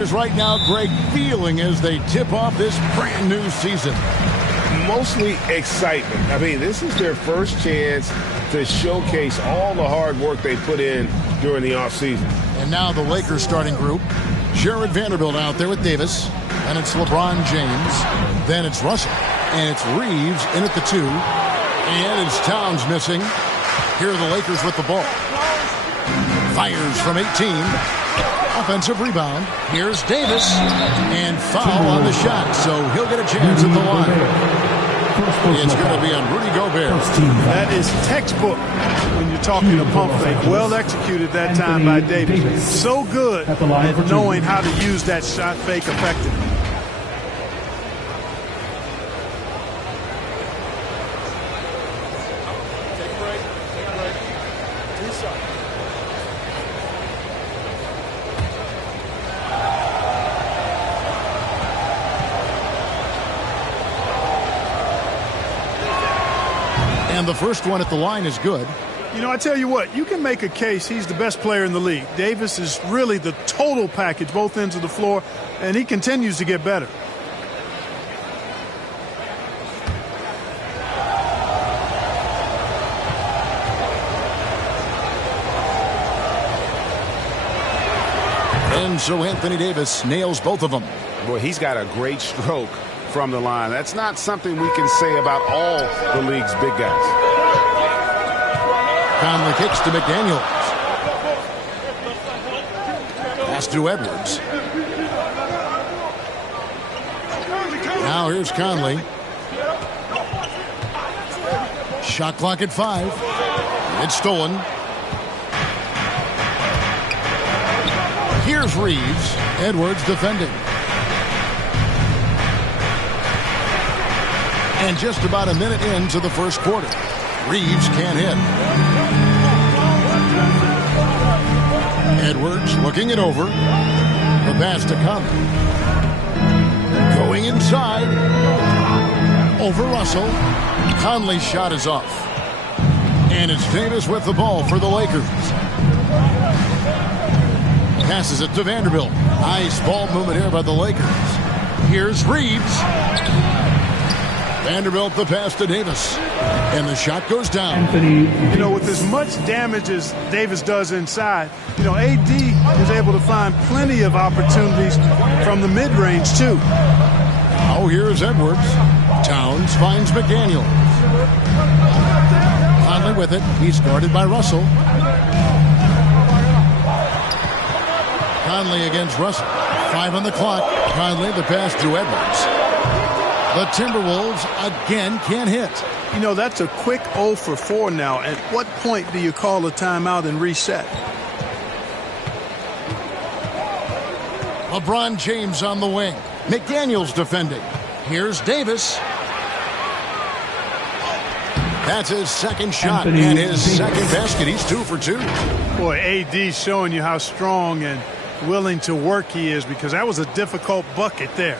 Right now, Greg, feeling as they tip off this brand new season? Mostly excitement. I mean, this is their first chance to showcase all the hard work they put in during the offseason. And now the Lakers starting group. Jared Vanderbilt out there with Davis. And it's LeBron James. Then it's Russell. And it's Reeves in at the 2. And it's Towns missing. Here are the Lakers with the ball. Fires from 18. Offensive rebound. Here's Davis. And foul on the shot. So he'll get a chance at the line. It's going to be on Rudy Gobert. That is textbook when you're talking a pump fake. Well executed that time by Davis. So good at knowing how to use that shot fake effectively. And the first one at the line is good. You know, I tell you what, you can make a case he's the best player in the league. Davis is really the total package, both ends of the floor, and he continues to get better. And so Anthony Davis nails both of them. Boy, he's got a great stroke from the line. That's not something we can say about all the league's big guys. Conley kicks to McDaniels. Pass to Edwards. Now here's Conley. Shot clock at 5. It's stolen. Here's Reeves. Edwards defending. And just about a minute into the first quarter. Reeves can't hit. Edwards looking it over. The pass to Conley. Going inside. Over Russell. Conley's shot is off. And it's Davis with the ball for the Lakers. Passes it to Vanderbilt. Nice ball movement here by the Lakers. Here's Reeves. Vanderbilt the pass to Davis. And the shot goes down. You know, with as much damage as Davis does inside, you know, AD is able to find plenty of opportunities from the mid-range, too. Oh, here's Edwards. Towns finds McDaniels. Conley with it. He's guarded by Russell. Conley against Russell. 5 on the clock. Conley the pass to Edwards. The Timberwolves again can't hit. You know, that's a quick 0 for 4 now. At what point do you call a timeout and reset? LeBron James on the wing. McDaniels defending. Here's Davis. That's his second shot and his second basket. He's 2 for 2. Boy, AD showing you how strong and willing to work he is, because that was a difficult bucket there.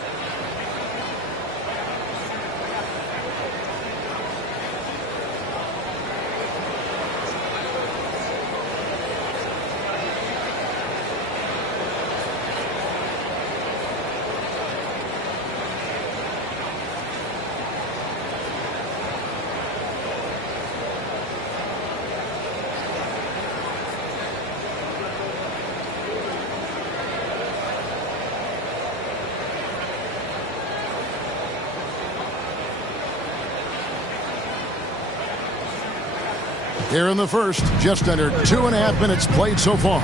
Here in the first, just under 2.5 minutes played so far.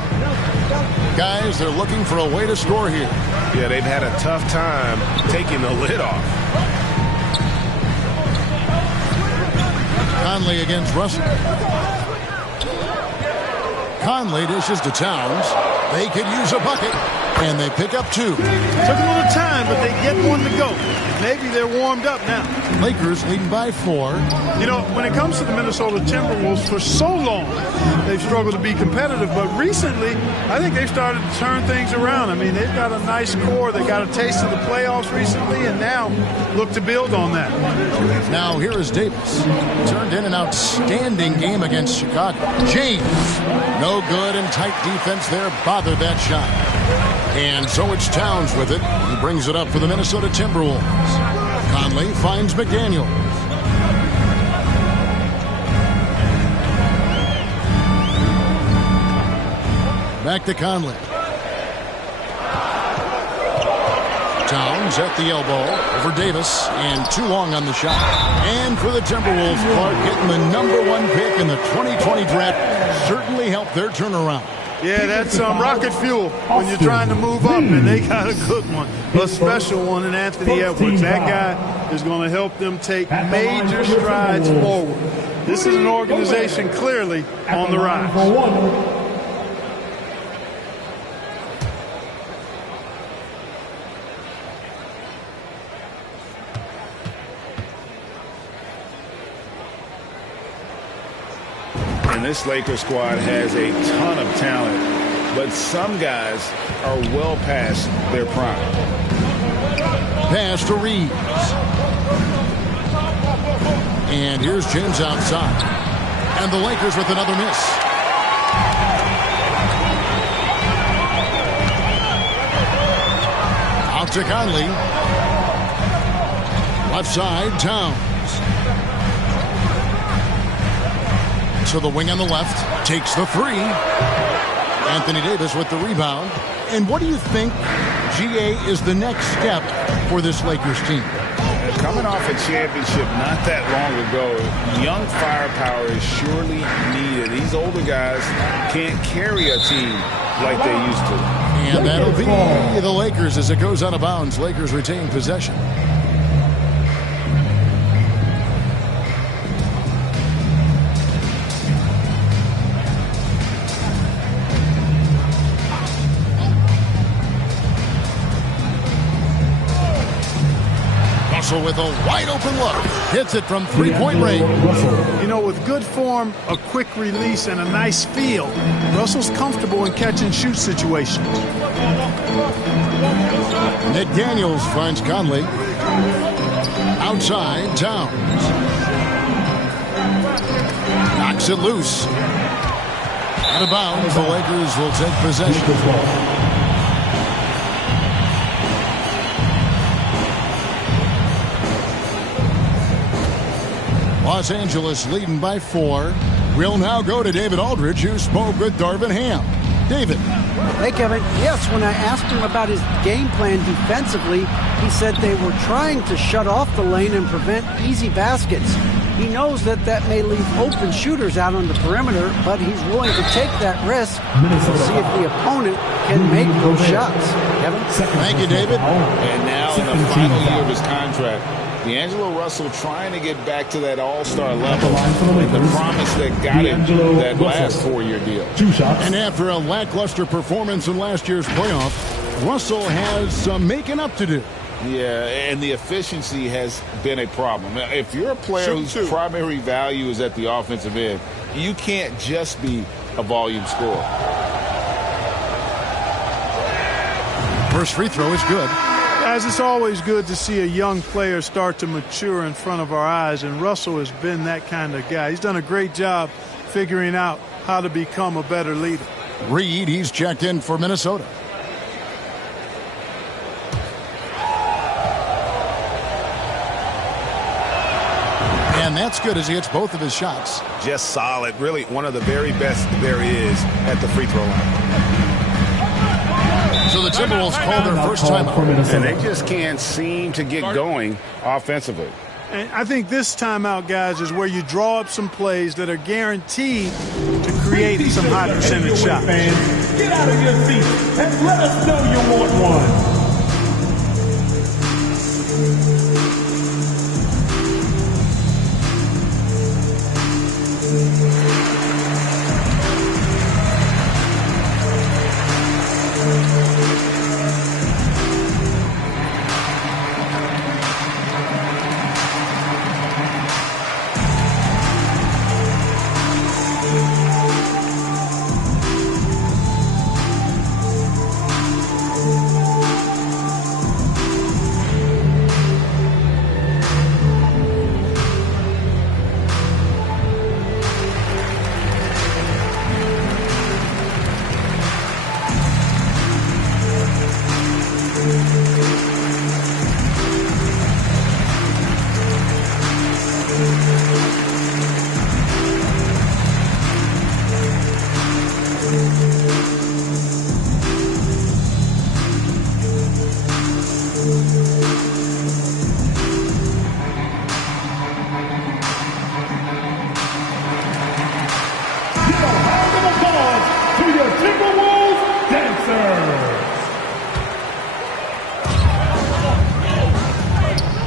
Guys, they're looking for a way to score here. Yeah, they've had a tough time taking the lid off. Conley against Russell. Conley dishes to Towns. They could use a bucket, and they pick up 2. Took a little time, but they get one to go. Maybe they're warmed up now. Lakers leading by 4. You know, when it comes to the Minnesota Timberwolves, for so long, they've struggled to be competitive. But recently, I think they've started to turn things around. I mean, they've got a nice core. They got a taste of the playoffs recently, and now look to build on that. Now here is Davis. Turned in an outstanding game against Chicago. James, no good, and tight defense there bothered that shot. And so it's Towns with it. He brings it up for the Minnesota Timberwolves. Conley finds McDaniel. Back to Conley. Towns at the elbow over Davis, and too long on the shot. And for the Timberwolves, Clark getting the #1 pick in the 2020 draft certainly helped their turnaround. Yeah, that's rocket fuel when you're trying to move up, and they got a good one, a special one in Anthony Edwards. That guy is going to help them take major strides forward. This is an organization clearly on the rise. And this Lakers squad has a ton of talent, but some guys are well past their prime. Pass to Reeves. And here's James outside. And the Lakers with another miss. Out to Conley. Left side, Towns. To the wing on the left, takes the three. Anthony Davis with the rebound. And what do you think, GA, is the next step for this Lakers team? Coming off a championship not that long ago, young firepower is surely needed. These older guys can't carry a team like they used to. And that'll be the Lakers as it goes out of bounds. Lakers retain possession. With a wide open look, hits it from three-point range. You know, with good form, a quick release, and a nice feel, Russell's comfortable in catch-and-shoot situations. McDaniels finds Conley. Outside, Towns. Knocks it loose. Out of bounds, the Lakers will take possession. Los Angeles leading by 4. We'll now go to David Aldridge, who spoke with Darvin Ham. David. Hey, Kevin. Yes, when I asked him about his game plan defensively, he said they were trying to shut off the lane and prevent easy baskets. He knows that may leave open shooters out on the perimeter, but he's willing to take that risk to see if the opponent can make those shots. Kevin? Thank you, David. And now in the final year of his contract, D'Angelo Russell trying to get back to that all-star level, the promise that got him that last 4-year deal. And after a lackluster performance in last year's playoff, Russell has some making up to do. Yeah, and the efficiency has been a problem. If you're a player whose primary value is at the offensive end, you can't just be a volume scorer. First free throw is good. Guys, it's always good to see a young player start to mature in front of our eyes, and Russell has been that kind of guy. He's done a great job figuring out how to become a better leader. Reed, he's checked in for Minnesota. And that's good as he hits both of his shots. Just solid. Really one of the very best there is at the free throw line. So the Timberwolves call their first timeout. And they just can't seem to get going offensively. And I think this timeout, guys, is where you draw up some plays that are guaranteed to create some high percentage shots. Get out of your seat and let us know you want one.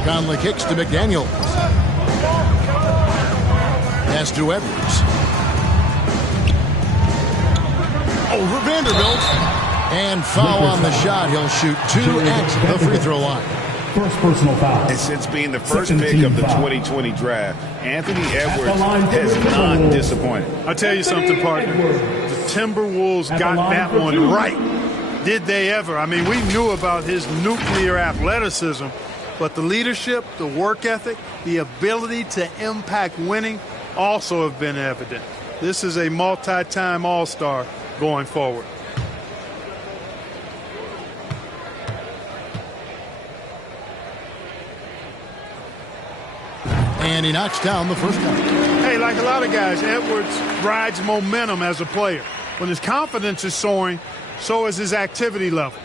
Conley kicks to McDaniels. Pass to Edwards. Over Vanderbilt. And foul on the shot. He'll shoot 2 at the free throw line. First personal foul. And since being the first pick of the 2020 draft, Anthony Edwards has not disappointed. I'll tell you something, partner. The Timberwolves got that one right. Did they ever? I mean, we knew about his nuclear athleticism, but the leadership, the work ethic, the ability to impact winning also have been evident. This is a multi-time All-Star going forward. And he knocks down the first one. Hey, like a lot of guys, Edwards rides momentum as a player. When his confidence is soaring, so is his activity level.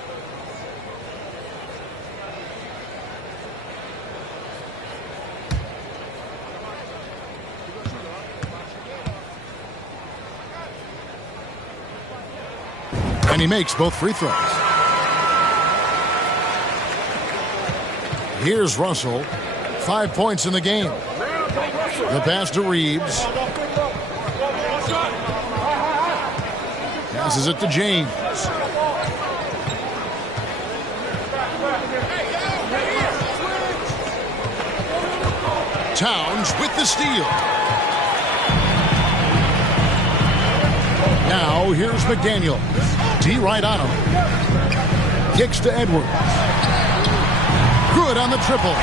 And he makes both free throws. Here's Russell. 5 points in the game. The pass to Reeves. Passes it to James. Towns with the steal. Now here's McDaniel. D right on him. Kicks to Edwards. Good on the triple.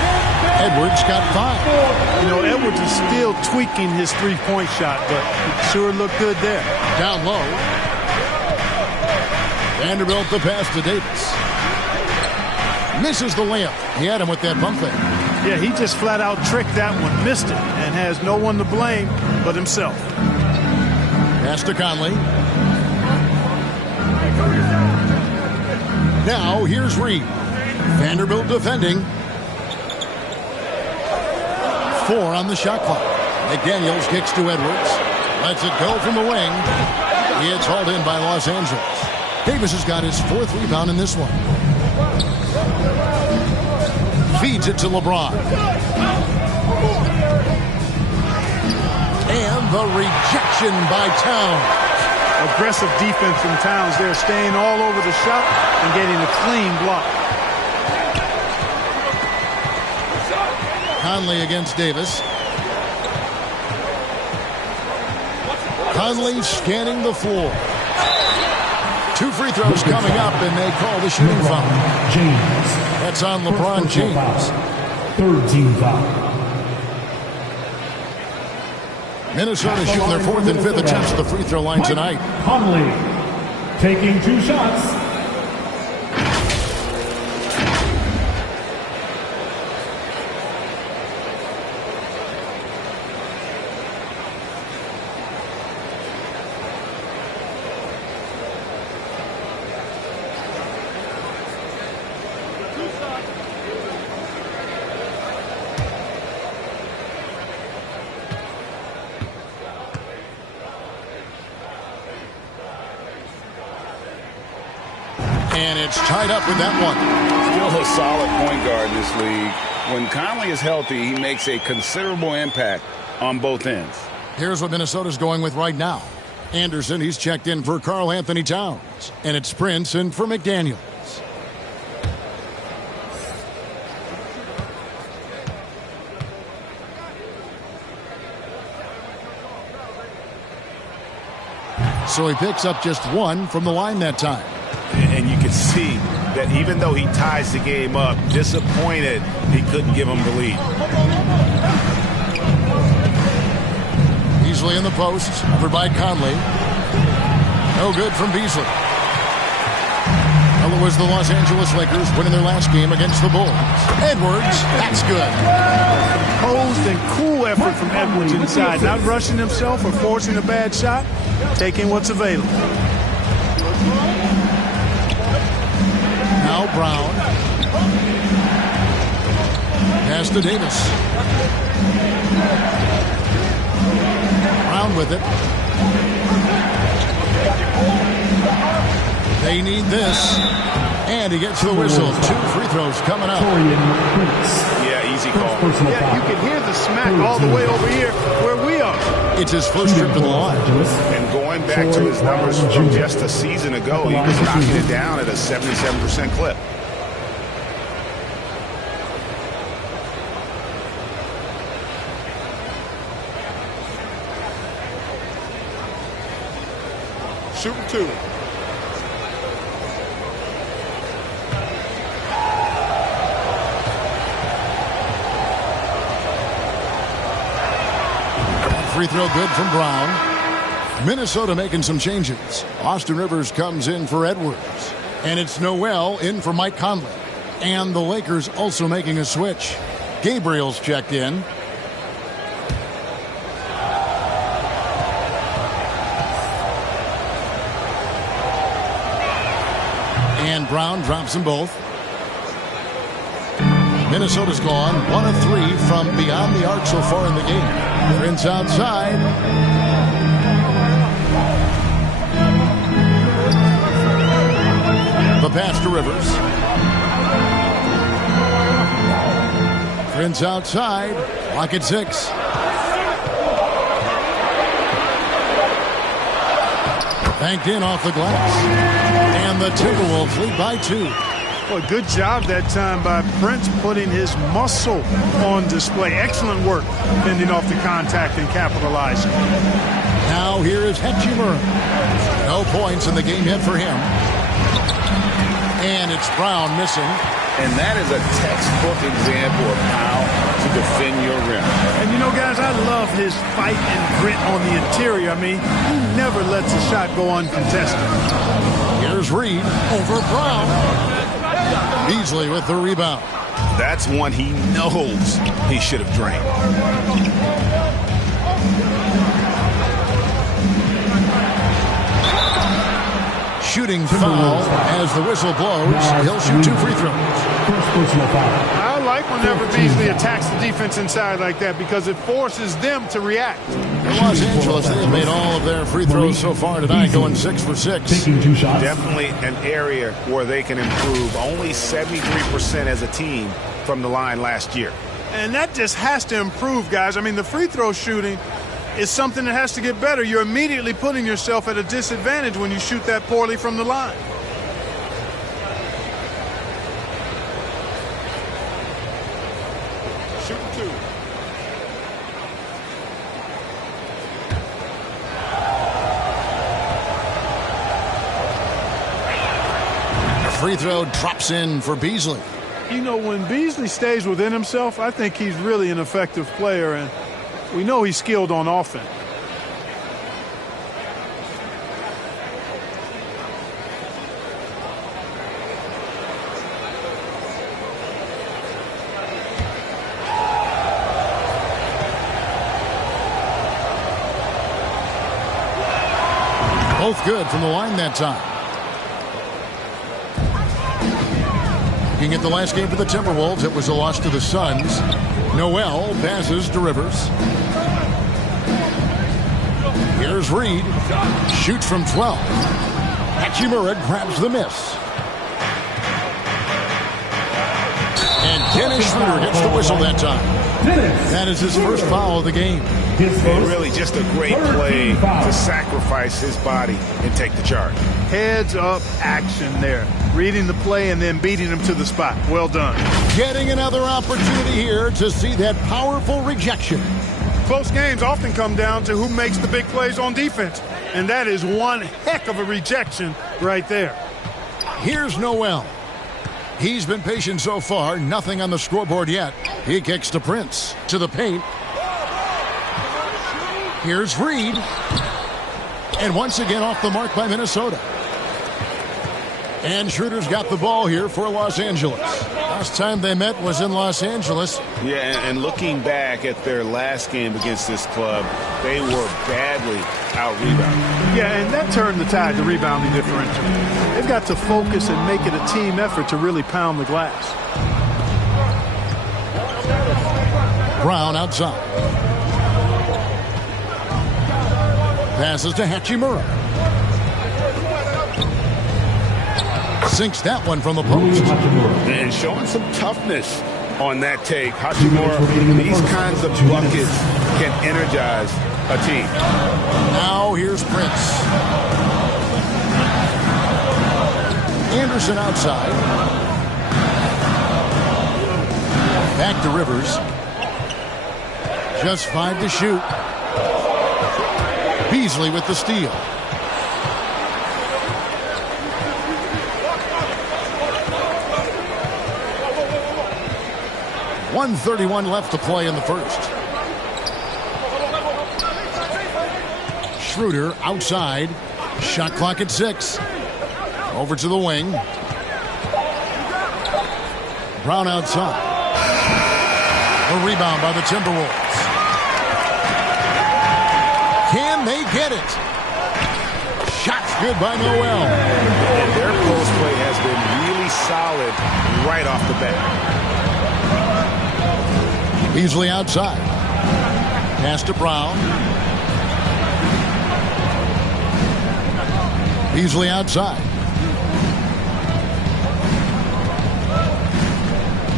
Edwards got 5. You know, Edwards is still tweaking his three-point shot, but it sure looked good there. Down low. Vanderbilt the pass to Davis. Misses the layup. He had him with that bump fake. Yeah, he just flat out tricked that one, missed it, and has no one to blame but himself. Pass to Conley. Now here's Reed. Vanderbilt defending. 4 on the shot clock. McDaniels kicks to Edwards. Lets it go from the wing. It's hauled in by Los Angeles. Davis has got his 4th rebound in this one. Feeds it to LeBron. And the rejection by Towns. Aggressive defense from Towns there, staying all over the shot and getting a clean block. Conley against Davis. Conley scanning the floor. 2 free throws coming up, and they call the shooting foul. James. That's on LeBron James. 3rd team foul. Minnesota shooting their 4th and 5th attempts at the free throw line tonight. Conley taking 2 shots. And it's tied up with that one. Still a solid point guard in this league. When Conley is healthy, he makes a considerable impact on both ends. Here's what Minnesota's going with right now. Anderson, he's checked in for Karl Anthony Towns. And it's Prince in for McDaniels. So he picks up just 1 from the line that time. And you can see that even though he ties the game up, disappointed he couldn't give him the lead. Beasley in the post, over by Conley. No good from Beasley. Well, it was the Los Angeles Lakers winning their last game against the Bulls. Edwards, that's good. Composed and cool effort from Edwards inside, not rushing himself or forcing a bad shot, taking what's available. Now Brown. Pass to Davis. Brown with it. They need this. And he gets the whistle. 2 free throws coming up. Yeah, easy call. Yeah, you can hear the smack all the way over here where we are. It's his first trip to the line. And going back to his numbers from just a season ago, he was knocking it down at a 77% clip. Shooting 2. Free throw good from Brown. Minnesota making some changes. Austin Rivers comes in for Edwards. And it's Noel in for Mike Conley. And the Lakers also making a switch. Gabriel's checked in. And Brown drops them both. Minnesota's gone 1 of 3 from beyond the arc so far in the game. Prince outside. The pass to Rivers. Prince outside. Clock at 6. Banked in off the glass. And the Timberwolves lead by 2. Boy, good job that time by Prince putting his muscle on display. Excellent work fending off the contact and capitalizing. Now here is Hachimura. No points in the game yet for him. And it's Brown missing. And that is a textbook example of how to defend your rim. And you know, guys, I love his fight and grit on the interior. I mean, he never lets a shot go uncontested. Here's Reed over Brown. Beasley with the rebound. That's one he knows he should have drained. Shooting foul as the whistle blows. He'll shoot 2 free throws. I like whenever Beasley attacks the defense inside like that because it forces them to react. In Los Angeles, they have made all of their free throws so far tonight, going 6 for 6. Taking 2 shots. Definitely an area where they can improve. Only 73% as a team from the line last year. And that just has to improve, guys. I mean, the free throw shooting is something that has to get better. You're immediately putting yourself at a disadvantage when you shoot that poorly from the line. Shooting 2. Free throw drops in for Beasley. You know, when Beasley stays within himself, I think he's really an effective player, and we know he's skilled on offense. Both good from the line that time. Looking at the last game for the Timberwolves, it was a loss to the Suns. Noel passes to Rivers. Here's Reed. Shoots from 12. Hachimura grabs the miss. And Dennis Schroeder gets the whistle that time. That is his first foul of the game. And really just a great play to sacrifice his body and take the charge. Heads up action there. Reading the play and then beating him to the spot. Well done. Getting another opportunity here to see that powerful rejection. Close games often come down to who makes the big plays on defense. And that is one heck of a rejection right there. Here's Noel. He's been patient so far. Nothing on the scoreboard yet. He kicks to Prince. To the paint. Here's Reed. And once again off the mark by Minnesota. And Schroeder's got the ball here for Los Angeles. Last time they met was in Los Angeles. Yeah, and looking back at their last game against this club, they were badly out-rebounded. Yeah, and that turned the tide, the rebounding differential. They've got to focus and make it a team effort to really pound the glass. Brown outside. Passes to Hachimura. sinks that one from the post. And showing some toughness on that take. Hachimura, these kinds of buckets can energize a team. Now here's Prince. Anderson outside. Back to Rivers. Just 5 to shoot. Beasley with the steal. .131 left to play in the first. Schroeder outside. Shot clock at 6. Over to the wing. Brown outside. A rebound by the Timberwolves. Can they get it? Shot's good by Noel. And their post play has been really solid right off the bat. Beasley outside. Pass to Brown. Beasley outside.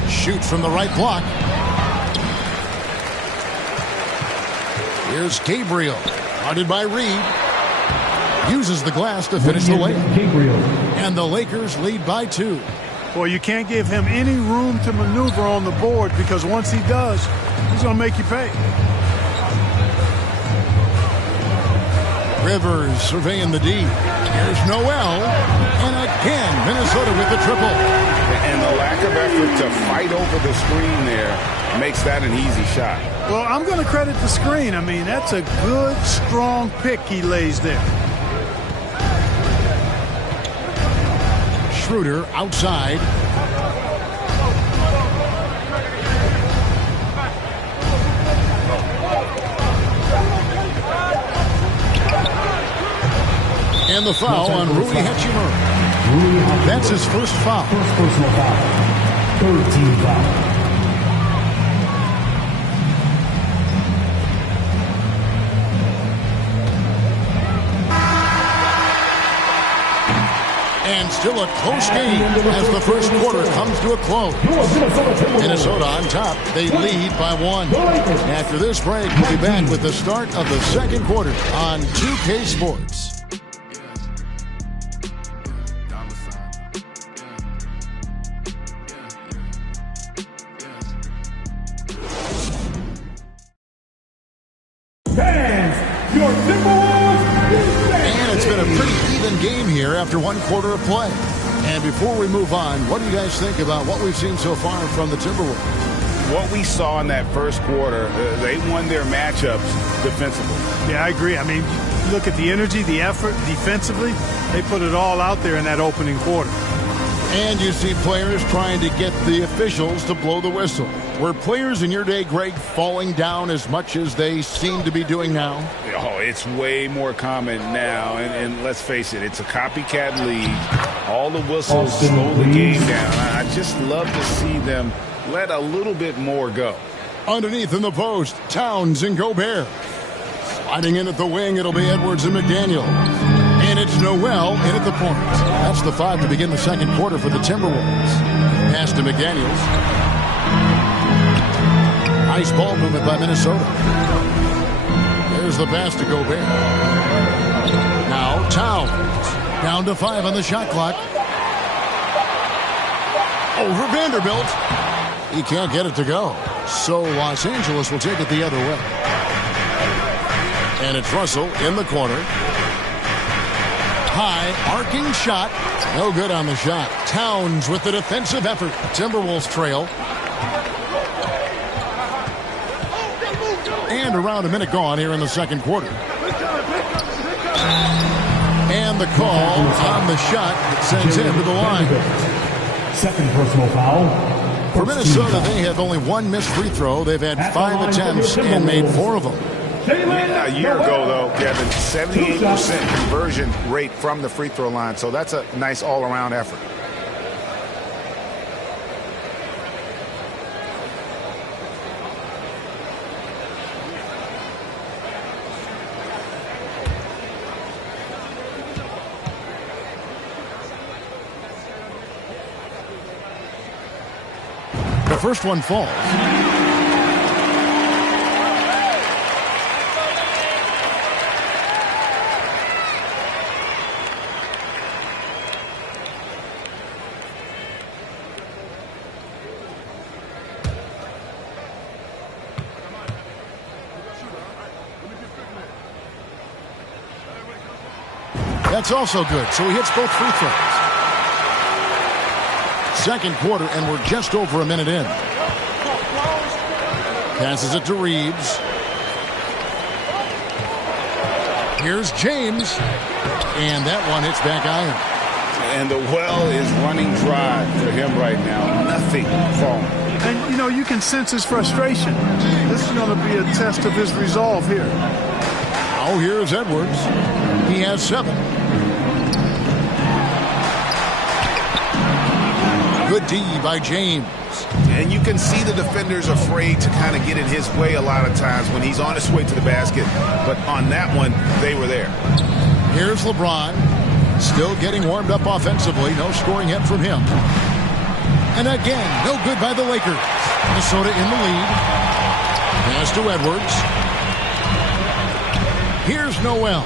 Shoots from the right block. Here's Gabriel. Guarded by Reed. Uses the glass to finish the layup. And the Lakers lead by 2. Well, you can't give him any room to maneuver on the board because once he does, he's going to make you pay. Rivers surveying the D. Here's Noel. And again, Minnesota with the triple. And the lack of effort to fight over the screen there makes that an easy shot. Well, I'm going to credit the screen. I mean, that's a good, strong pick he lays there. Schroeder outside. And the foul on Rui Hachimura. That's his first foul. First personal foul. Third team foul. And still a close game as the first quarter comes to a close. Minnesota on top. They lead by 1. After this break, we'll be back with the start of the second quarter on 2K Sports. And it's been a pretty even game here after 1 quarter of play. And before we move on, what do you guys think about what we've seen so far from the Timberwolves? What we saw in that first quarter, they won their matchups defensively. Yeah, I agree. I mean, look at the energy, the effort defensively. They put it all out there in that opening quarter. And you see players trying to get the officials to blow the whistle. Were players in your day, Greg, falling down as much as they seem to be doing now? Oh, it's way more common now. And let's face it, it's a copycat league. All the whistles slow the game down. I just love to see them let a little bit more go. Underneath in the post, Towns and Gobert. Sliding in at the wing, it'll be Edwards and McDaniel. And it's Noel in at the point. That's the 5 to begin the second quarter for the Timberwolves. Pass to McDaniels. Nice ball movement by Minnesota. There's the pass to Gobert. Now Towns. Down to 5 on the shot clock. Over Vanderbilt. He can't get it to go. So Los Angeles will take it the other way. And it's Russell in the corner. High, arcing shot. No good on the shot. Towns with the defensive effort. Timberwolves trail. And around a minute gone here in the second quarter. And the call on the shot that sends him to the line. Second personal foul. For Minnesota, they have only 1 missed free throw. They've had 5 attempts and made 4 of them. A year ago, though, Kevin, 78% conversion rate from the free throw line. So that's a nice all-around effort. The first one falls. That's also good, so he hits both free throws. Second quarter, and we're just over a minute in. Passes it to Reeves. Here's James. And that one hits back iron. And the well is running dry for him right now. Nothing falling. And, you know, you can sense his frustration. This is going to be a test of his resolve here. Oh, here's Edwards. He has 7. Good D by James. And you can see the defender's afraid to kind of get in his way a lot of times when he's on his way to the basket. But on that one, they were there. Here's LeBron. Still getting warmed up offensively. No scoring hit from him. And again, no good by the Lakers. Minnesota in the lead. Pass to Edwards. Here's Noel.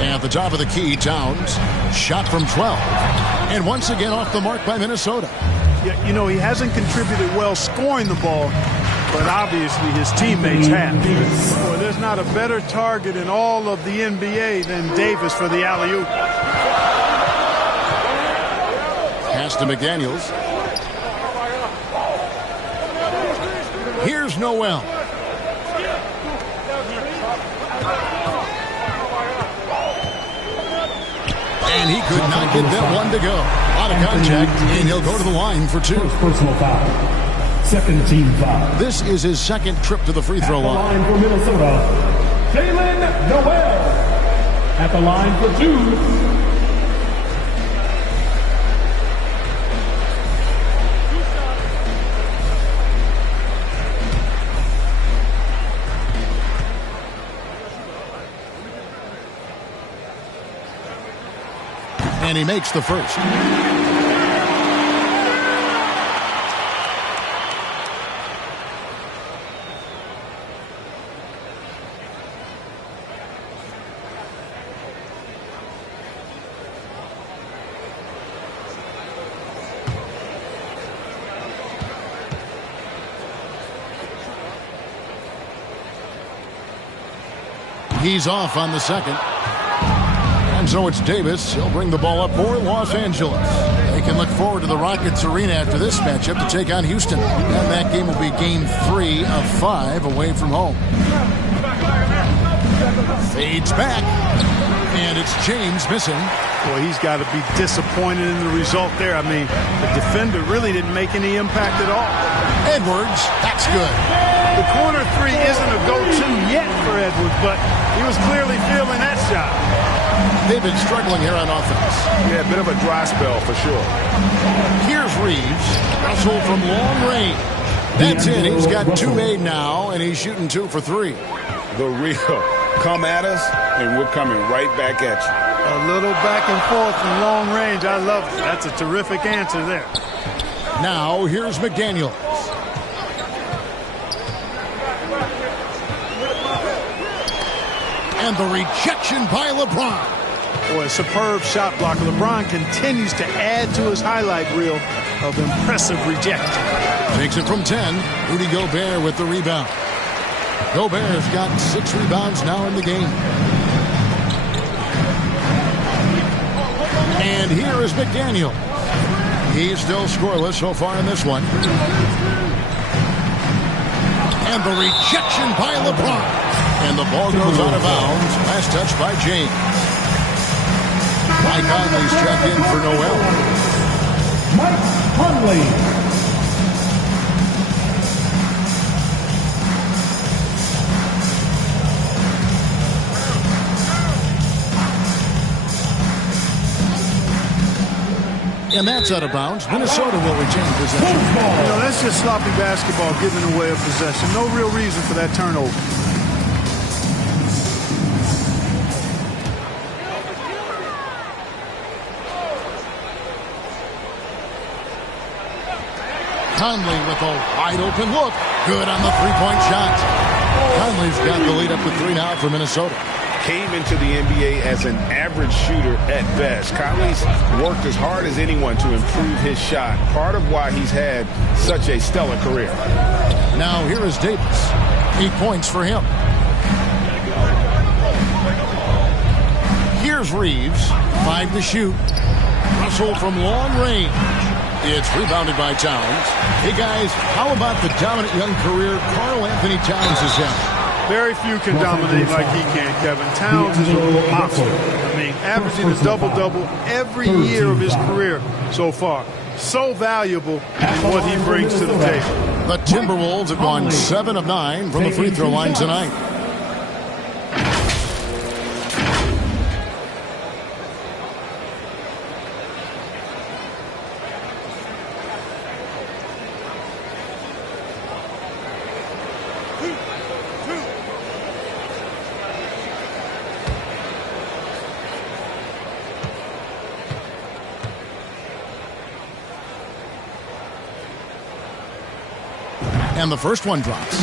At the top of the key, Towns. Shot from 12. And once again off the mark by Minnesota. Yeah, you know, he hasn't contributed well scoring the ball, but obviously his teammates have. Boy, there's not a better target in all of the NBA than Davis for the alley-oop. Pass to McDaniels. Here's Noel. And he could not get that one to go. A lot of contact, and he'll go to the line for 2. First personal foul. Second team foul. This is his second trip to the free throw line. For Minnesota, Jalen Noel. At the line for 2. And he makes the first. He's off on the second. And so it's Davis. He'll bring the ball up for Los Angeles. They can look forward to the Rockets Arena after this matchup to take on Houston. And that game will be game 3 of 5 away from home. Fades back. And it's James missing. Boy, he's got to be disappointed in the result there. I mean, the defender really didn't make any impact at all. Edwards, that's good. The corner 3 isn't a go-to yet for Edwards, but he was clearly feeling that shot. They've been struggling here on offense. Yeah, a bit of a dry spell for sure. Here's Reeves. Russell from long range. That's it. He's got 2 made now, and he's shooting 2 for 3. The real. Come at us, and we're coming right back at you. A little back and forth from long range. I love it. That's a terrific answer there. Now, here's McDaniels. And the rejection by LeBron. Boy, a superb shot blocker. LeBron continues to add to his highlight reel of impressive rejection. Takes it from 10. Rudy Gobert with the rebound. Gobert's got 6 rebounds now in the game. And here is McDaniel. He's still scoreless so far in this one. And the rejection by LeBron. And the ball goes out of bounds. Last touch by James. Mike Conley's checked in for Noel. Mike Conley. And that's out of bounds. Minnesota will retain possession. You know, that's just sloppy basketball giving away a possession. No real reason for that turnover. Conley with a wide open look. Good on the three-point shot. Conley's got the lead up to 3 now for Minnesota. Came into the NBA as an average shooter at best. Conley's worked as hard as anyone to improve his shot. Part of why he's had such a stellar career. Now here is Davis. 8 points for him. Here's Reeves. 5 to shoot. Russell from long range. It's rebounded by Towns. Hey, guys, how about the dominant young career Karl Anthony Towns has had? Very few can dominate like he can, Kevin. Towns is a monster. I mean, averaging a double-double every year of his career so far. So valuable in what he brings to the table. The Timberwolves have won 7 of 9 from the free throw line tonight. And the first one drops.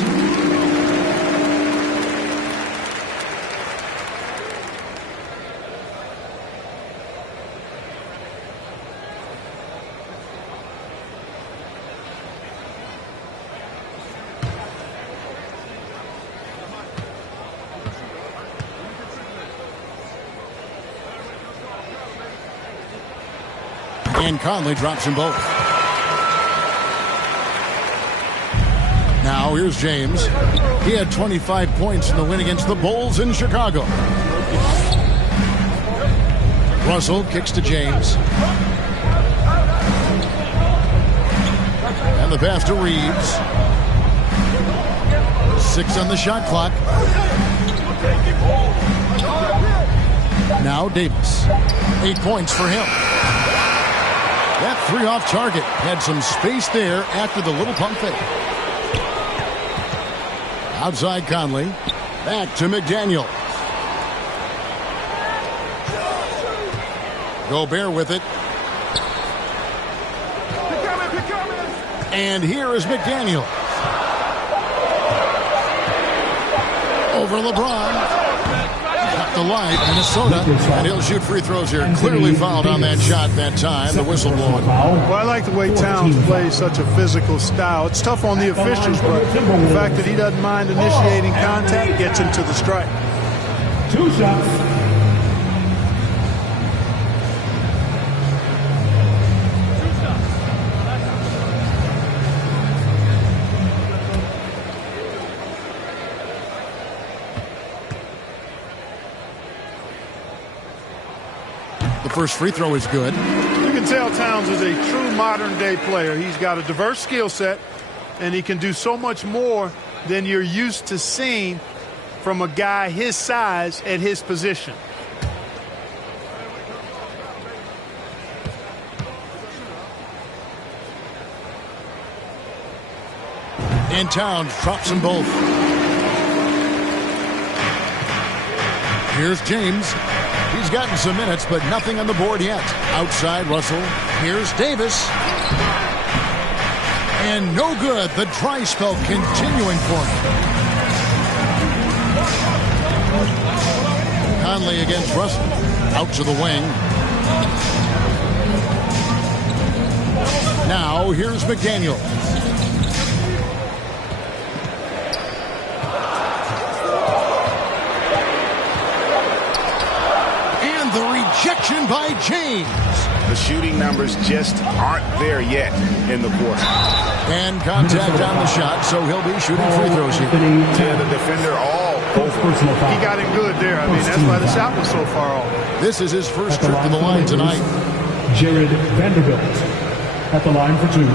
And Conley drops them both. Now here's James. He had 25 points in the win against the Bulls in Chicago. Russell kicks to James. And the pass to Reeves. 6 on the shot clock. Now Davis. 8 points for him. That 3 off target had some space there after the little pump fake. Outside Conley. Back to McDaniel. Gobert with it. And here is McDaniel. Over LeBron. Got the line, Minnesota. And he'll shoot free throws here. Clearly fouled on that shot that time. The whistle blowing. Well, I like the way Towns plays such a physical style. It's tough on the officials, but the fact that he doesn't mind initiating contact gets him to the strike. 2 shots. First free throw is good. You can tell Towns is a true modern-day player. He's got a diverse skill set, and he can do so much more than you're used to seeing from a guy his size at his position. And Towns drops them both. Here's James. He's gotten some minutes, but nothing on the board yet. Outside Russell. Here's Davis. And no good. The dry spell continuing for him. Conley against Russell. Out to the wing. Now here's McDaniel. Rejection by James. The shooting numbers just aren't there yet in the quarter. And contact on the shot, so he'll be shooting free throws here. Yeah, the defender all over. He got him good there. I mean, that's why the shot was so far off. This is his first trip to the line tonight. Jared Vanderbilt at the line for 2.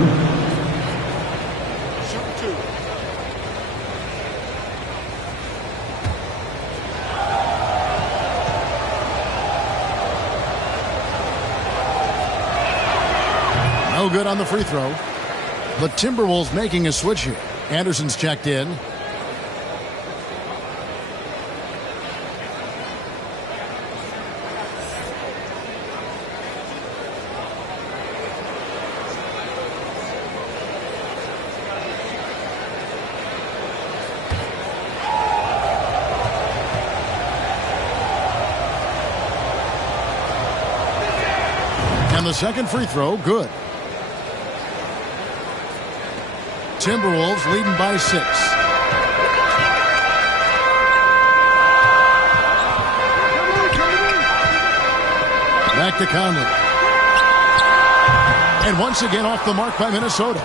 No good on the free throw. The Timberwolves making a switch here. Anderson's checked in. the second free throw, good. Timberwolves leading by 6. Back to Conley. And once again off the mark by Minnesota.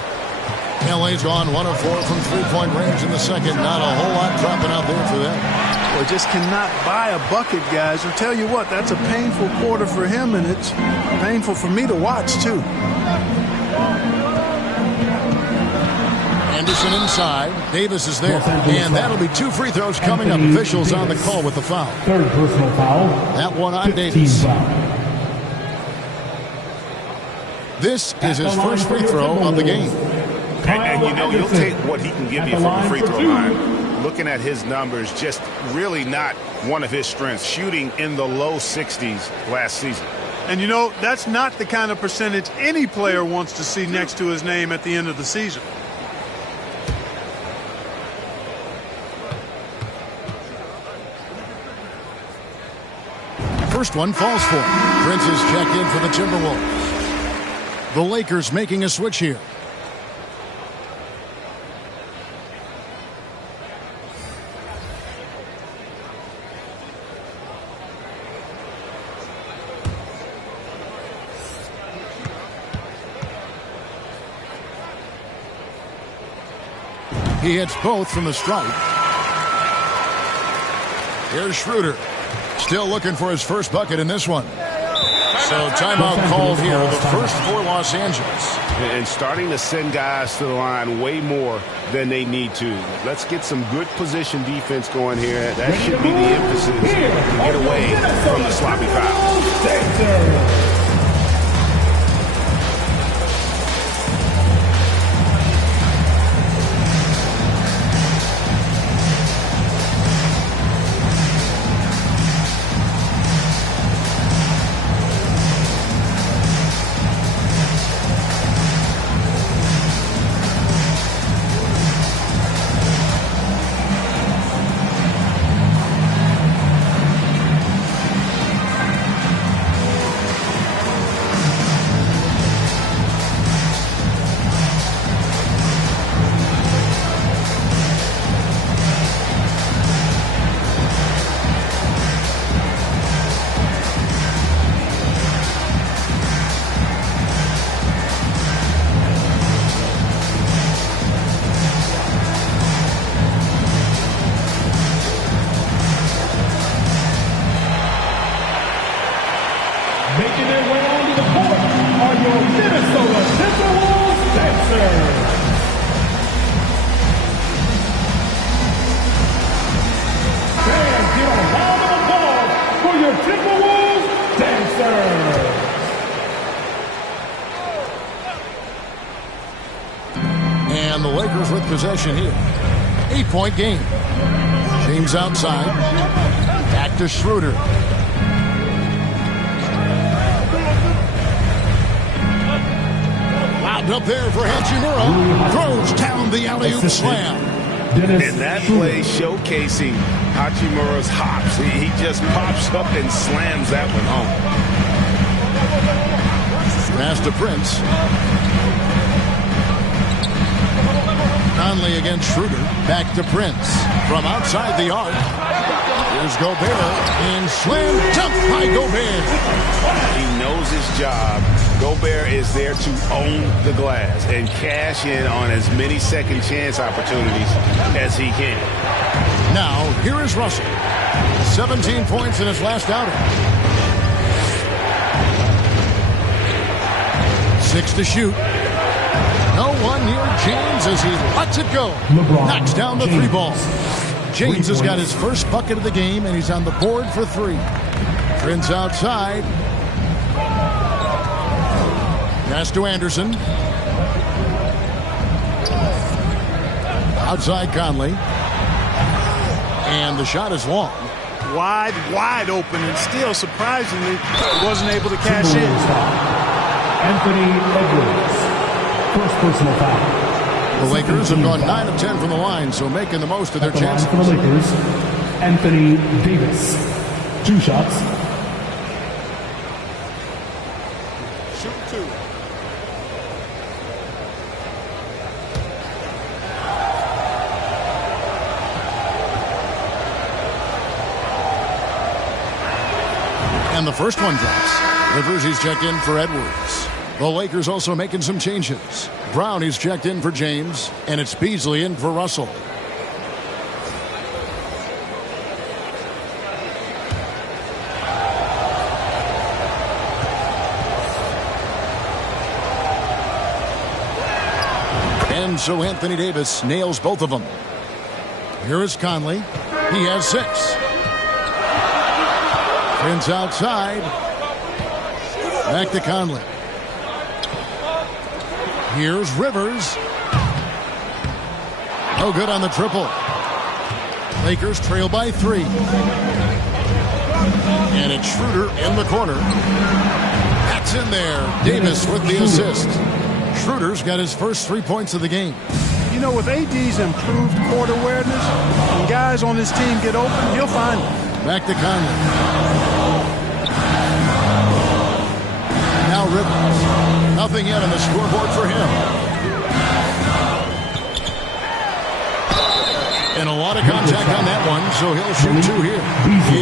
LA's gone 1 of 4 from three-point range in the second. Not a whole lot dropping out there for them. Well, just cannot buy a bucket, guys. I'll tell you what, that's a painful quarter for him, and it's painful for me to watch, too. Anderson inside. Davis is there. And that'll be 2 free throws coming up. Officials on the call with the foul. Third personal foul. That one on Davis. Foul. This is his first free throw of the game. And you know, you'll take what he can give you from the free throw line. Looking at his numbers, just really not one of his strengths. Shooting in the low 60s last season. And, you know, that's not the kind of percentage any player wants to see next to his name at the end of the season. First one falls for him. Prince's check in for the Timberwolves. The Lakers making a switch here. He hits both from the stripe. Here's Schroeder. Still looking for his first bucket in this one. So timeout called here, the first for Los Angeles. And starting to send guys to the line way more than they need to. Let's get some good position defense going here. That should be the emphasis to get away from the sloppy fouls. Making their way onto the court are your Minnesota Timberwolves dancers. Fans, give a round of applause for your Timberwolves dancers. And the Lakers with possession here. 8-point game. James outside. Back to Schroeder. Up there for Hachimura. Throws down the alley-oop slam. And that play showcasing Hachimura's hops. He just pops up and slams that one home. Pass to Prince. Conley against Schroeder. Back to Prince. From outside the arc. Here's Gobert. And slam dunk by Gobert. He knows his job. Gobert is there to own the glass and cash in on as many second chance opportunities as he can. Now, here is Russell. 17 points in his last outing. 6 to shoot. No one near James as he lets it go. Knocks down the 3 ball. James has got his first bucket of the game, and he's on the board for 3. Prince outside. Pass to Anderson. Outside Conley. And the shot is long. Wide open, and still, surprisingly, he wasn't able to cash in. Anthony Edwards. First personal foul. The Lakers have gone 9 of 10 from the line, so making the most of their chances. For the Lakers, Anthony Davis. 2 shots. And the first one drops. Rivers, he's checked in for Edwards. The Lakers also making some changes. Brown, he's checked in for James. And it's Beasley in for Russell. And so Anthony Davis nails both of them. Here is Conley. He has 6. Prince outside. Back to Conley. Here's Rivers. No good on the triple. Lakers trail by 3. And it's Schroeder in the corner. That's in there. Davis with the assist. Schroeder's got his first 3 points of the game. You know, with AD's improved court awareness, when guys on his team get open, he'll find them. Back to Conley. Now Rivers. Nothing yet on the scoreboard for him. And a lot of contact on that one, so he'll shoot 2 here.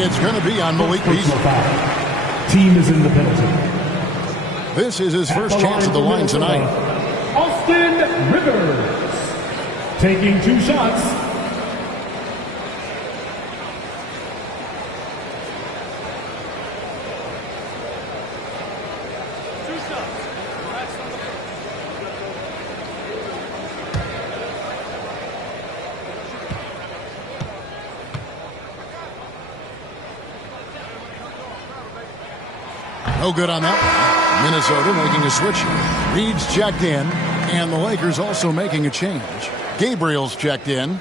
It's going to be on Malik Beasley. Team is in the penalty. This is his first chance at the line tonight. Austin Rivers taking 2 shots. No good on that one. Minnesota making a switch. Reed's checked in, and the Lakers also making a change. Gabriel's checked in.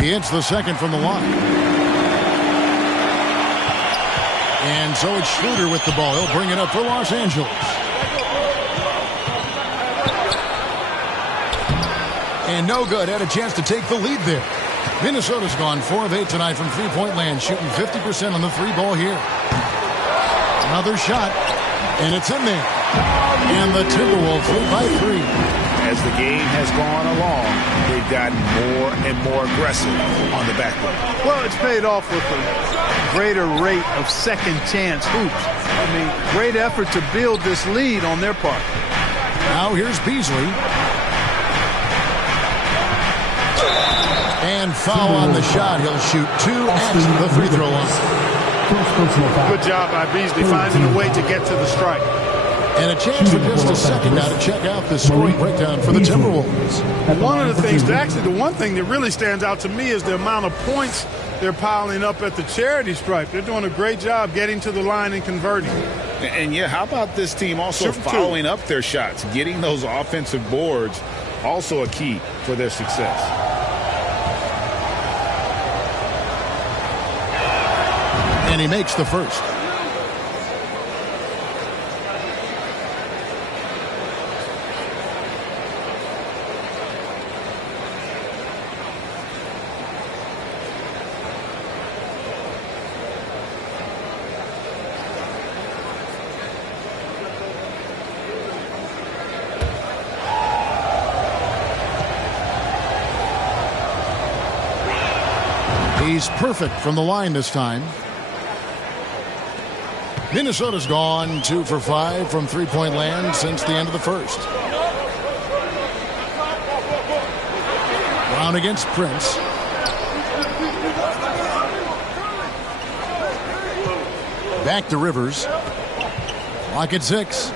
He hits the second from the line. And so it's Schroeder with the ball. He'll bring it up for Los Angeles. And no good. Had a chance to take the lead there. Minnesota's gone 4 of 8 tonight from three-point land, shooting 50% on the 3-ball here. Another shot, and it's in there. And the Timberwolves lead by 3. As the game has gone along, they've gotten more and more aggressive on the backboard. Well, it's paid off with a greater rate of second-chance hoops. I mean, great effort to build this lead on their part. Now here's Beasley. And foul on the shot. He'll shoot 2 at the free throw line. Good job by Beasley finding a way to get to the strike. And a chance for just a second now to check out the scoring breakdown for the Timberwolves. One of the things, actually the one thing that really stands out to me is the amount of points they're piling up at the charity stripe. They're doing a great job getting to the line and converting. And yeah, how about this team also following up their shots, getting those offensive boards, also a key for their success. And he makes the first. He's perfect from the line this time. Minnesota's gone 2 for 5 from three-point land since the end of the first. Brown against Prince. Back to Rivers. Clock at 6.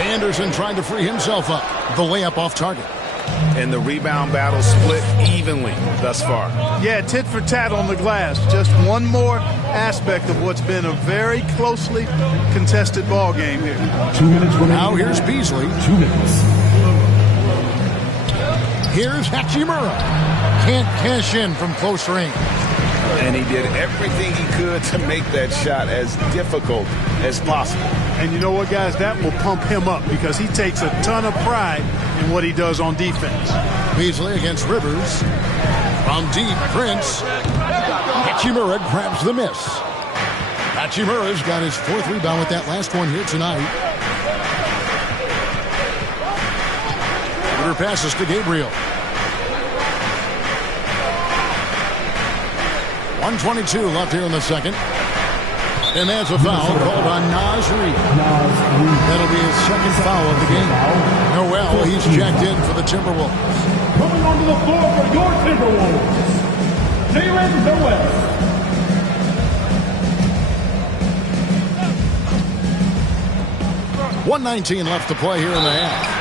Anderson trying to free himself up. The layup off target. And the rebound battle split evenly thus far. Yeah, tit for tat on the glass. Just one more aspect of what's been a very closely contested ball game here. 2 minutes remaining. Now here's Beasley. 2 minutes. Here's Hachimura. Can't cash in from close range. And he did everything he could to make that shot as difficult as possible. And you know what, guys? That will pump him up because he takes a ton of pride in what he does on defense. Beasley against Rivers. From deep, Prince. Hachimura grabs the miss. Hachimura's got his 4th rebound with that last one here tonight. Shooter passes to Gabriel. 1:22 left here in the second. And there's a foul called on Naz Reid. That'll be his 2nd foul of the game. Noel, he's checked in for the Timberwolves. Coming onto the floor for your Timberwolves, Jalen Noel. 1:19 left to play here in the half.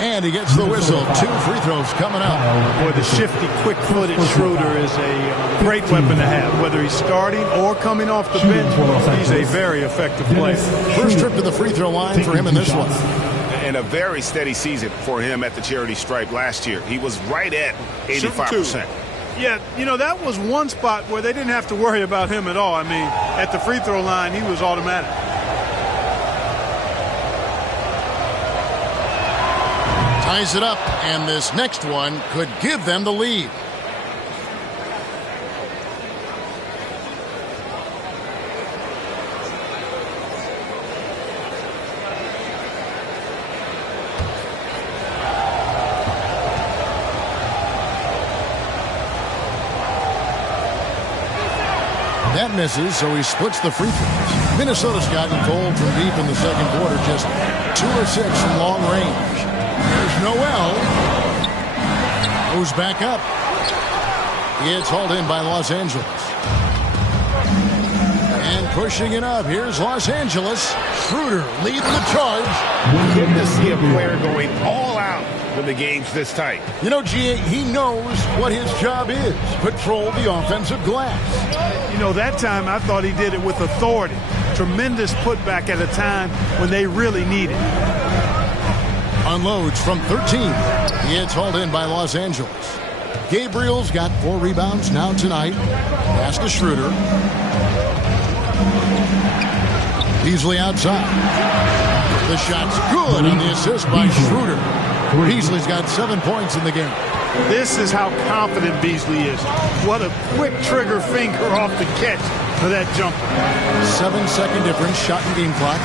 And he gets the whistle. 2 free throws coming up. Boy, the shifty, quick-footed Schroeder is a great weapon to have. Whether he's starting or coming off the bench, he's a very effective player. First trip to the free throw line for him in this one. And a very steady season for him at the charity stripe last year. He was right at 85%. Yeah, you know, that was one spot where they didn't have to worry about him at all. I mean, at the free throw line, he was automatic. Ties it up, and this next one could give them the lead. That misses, so he splits the free throws. Minnesota's gotten cold from deep in the second quarter, just 2 of 6 from long range. There's Noel. Goes back up. It's hauled in by Los Angeles. And pushing it up, here's Los Angeles. Schroeder leading the charge. Good to see a player going all out when the game's this tight. You know, G.A., he knows what his job is. Patrol the offensive glass. You know, that time I thought he did it with authority. Tremendous putback at a time when they really need it. Unloads from 13. It's hauled in by Los Angeles. Gabriel's got 4 rebounds now tonight. Pass to Schroeder. Beasley outside. The shot's good on the assist by Schroeder. Beasley's got 7 points in the game. This is how confident Beasley is. What a quick trigger finger off the catch for that jumper. 7-second difference, shot and game clock.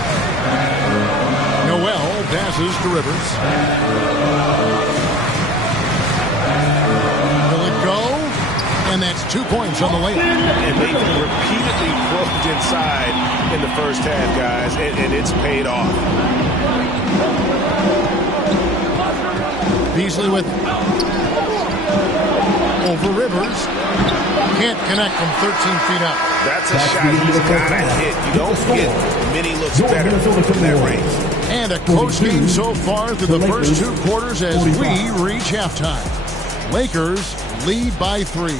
Noel passes to Rivers. Will it go? And that's 2 points on the layup. And they've repeatedly closed inside in the first half, guys, and it's paid off. Beasley with over Rivers. Can't connect from 13 feet up. That's a shot he's got to hit. You don't get many looks better from that range. And a close game so far through the first 2 quarters as we reach halftime. Lakers lead by 3.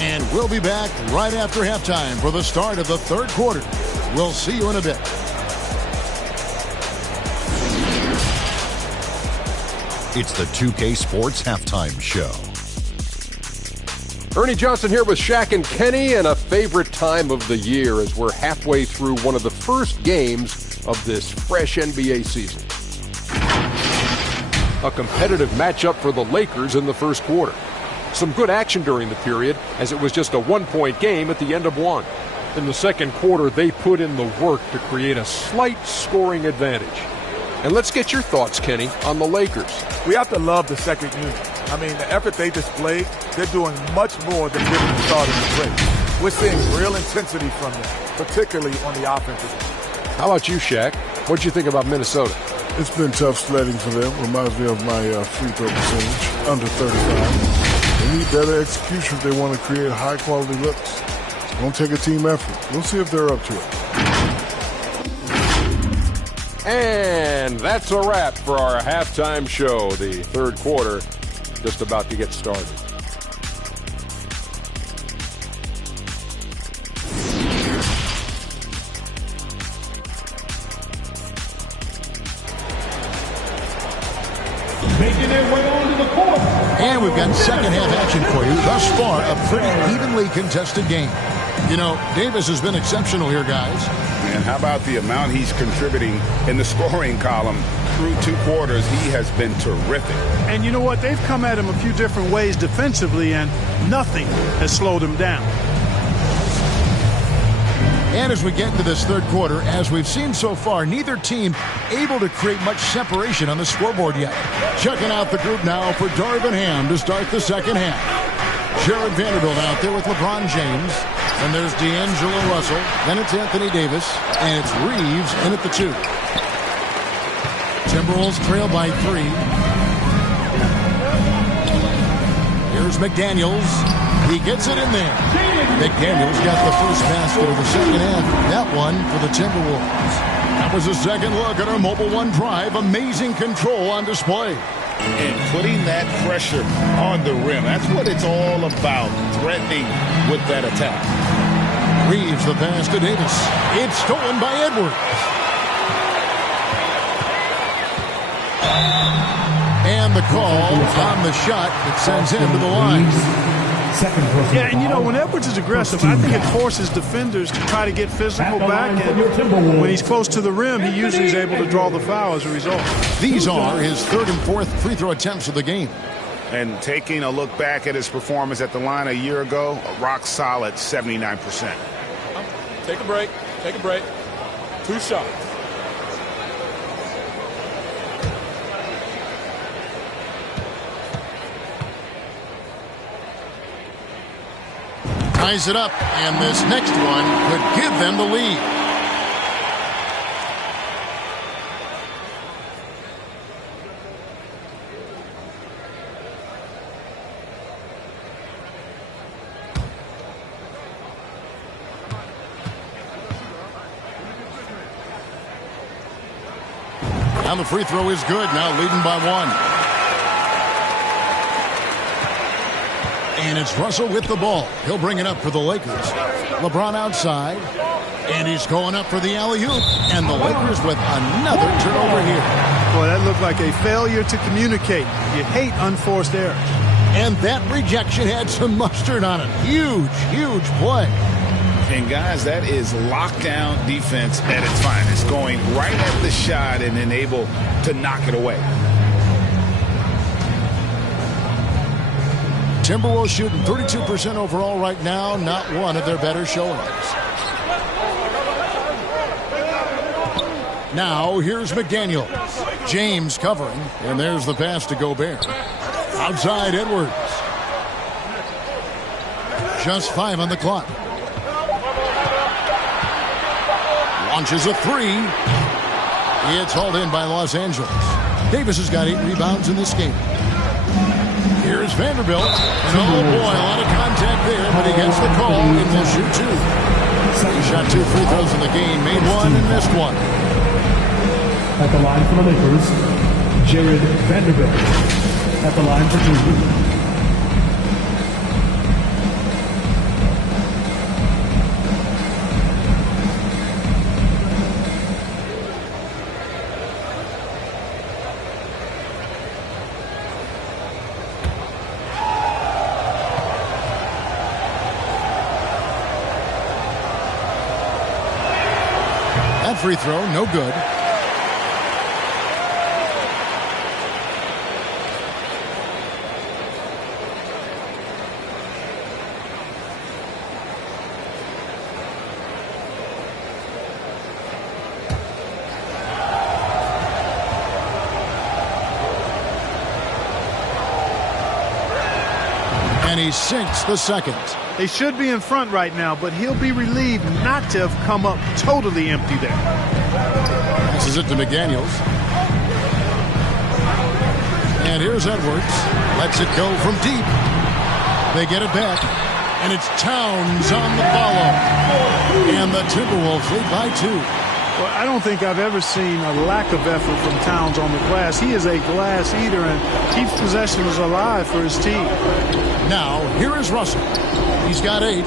And we'll be back right after halftime for the start of the 3rd quarter. We'll see you in a bit. It's the 2K Sports Halftime Show. Ernie Johnson here with Shaq and Kenny, and a favorite time of the year as we're halfway through one of the first games of this fresh NBA season. A competitive matchup for the Lakers in the first quarter. Some good action during the period, as it was just a 1-point game at the end of one. In the second quarter, they put in the work to create a slight scoring advantage. And let's get your thoughts, Kenny, on the Lakers. We have to love the second unit. I mean, the effort they displayed, they're doing much more than giving the starters a break. We're seeing real intensity from them, particularly on the offensive end. How about you, Shaq? What'd you think about Minnesota? It's been tough sledding for them. Reminds me of my free throw percentage, under 35. They need better execution if they want to create high-quality looks. It's going to take a team effort. We'll see if they're up to it. And that's a wrap for our halftime show. The 3rd quarter just about to get started. Making their way onto the court. And we've got second half action for you. Thus far, a pretty evenly contested game. You know, Davis has been exceptional here, guys. And how about the amount he's contributing in the scoring column through 2 quarters? He has been terrific. And you know what? They've come at him a few different ways defensively, and nothing has slowed him down. And as we get into this third quarter, as we've seen so far, neither team able to create much separation on the scoreboard yet. Checking out the group now for Darvin Ham to start the second half. Jared Vanderbilt out there with LeBron James. And there's D'Angelo Russell. Then it's Anthony Davis. And it's Reeves in at the 2. Timberwolves trail by 3. Here's McDaniels. He gets it in there. McDaniels got the first basket of the second half. That one for the Timberwolves. That was a second look at our Mobile One drive. Amazing control on display. And putting that pressure on the rim. That's what it's all about, threatening with that attack. Reeves the pass to Davis. It's stolen by Edwards. And the call on the shot that sends him to the line. Yeah, and you know, when Edwards is aggressive, I think it forces defenders to try to get physical back, and when he's close to the rim, he usually is able to draw the foul as a result. These are his 3rd and 4th free throw attempts of the game. And taking a look back at his performance at the line a year ago, a rock solid 79%. Take a break. Take a break. 2 shots. Ties it up, and this next one could give them the lead. Now the free throw is good, now leading by 1. And it's Russell with the ball. He'll bring it up for the Lakers. LeBron outside. And he's going up for the alley-oop. And the Lakers with another turnover here. Boy, that looked like a failure to communicate. You hate unforced errors. And that rejection had some mustard on it. Huge, huge play. And, guys, that is lockdown defense at its finest. Going right at the shot and then able to knock it away. Timberwolves shooting 32% overall right now. Not one of their better showings. Now, here's McDaniel. James covering. And there's the pass to Gobert. Outside Edwards. Just 5 on the clock. Launches a 3. It's hauled in by Los Angeles. Davis has got 8 rebounds in this game. Here's Vanderbilt. And oh boy, a lot of contact there, but he gets the call and will shoot 2. He shot 2 free throws in the game, made 1 and missed 1. At the line for the Lakers, Jared Vanderbilt. At the line for 2. Free throw, no good. And he sinks the second. They should be in front right now, but he'll be relieved not to have come up totally empty there. This is it to McDaniels. And here's Edwards. Lets it go from deep. They get it back. And it's Towns on the follow. And the Timberwolves lead by 2. Well, I don't think I've ever seen a lack of effort from Towns on the glass. He is a glass eater and keeps possessions alive for his team. Now, here is Russell. He's got 8.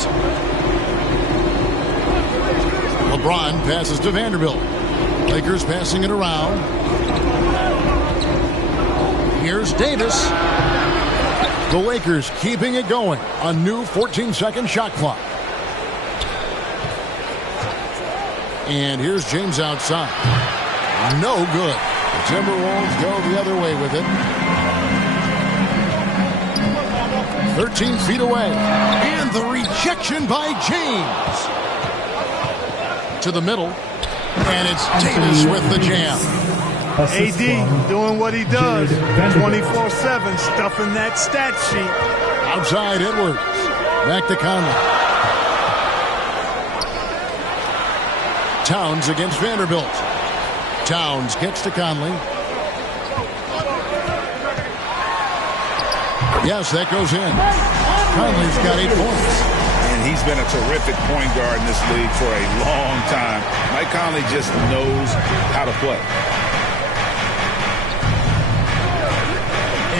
LeBron passes to Vanderbilt. Lakers passing it around. Here's Davis. The Lakers keeping it going. A new 14-second shot clock. And here's James outside. No good. The Timberwolves go the other way with it. 13 feet away. And the rejection by James. To the middle. And it's Davis with the jam. AD doing what he does. 24/7, stuffing that stat sheet. Outside Edwards. Back to Conley. Towns against Vanderbilt. Towns gets to Conley. Yes, that goes in. Conley's got 8 points. And he's been a terrific point guard in this league for a long time. Mike Conley just knows how to play.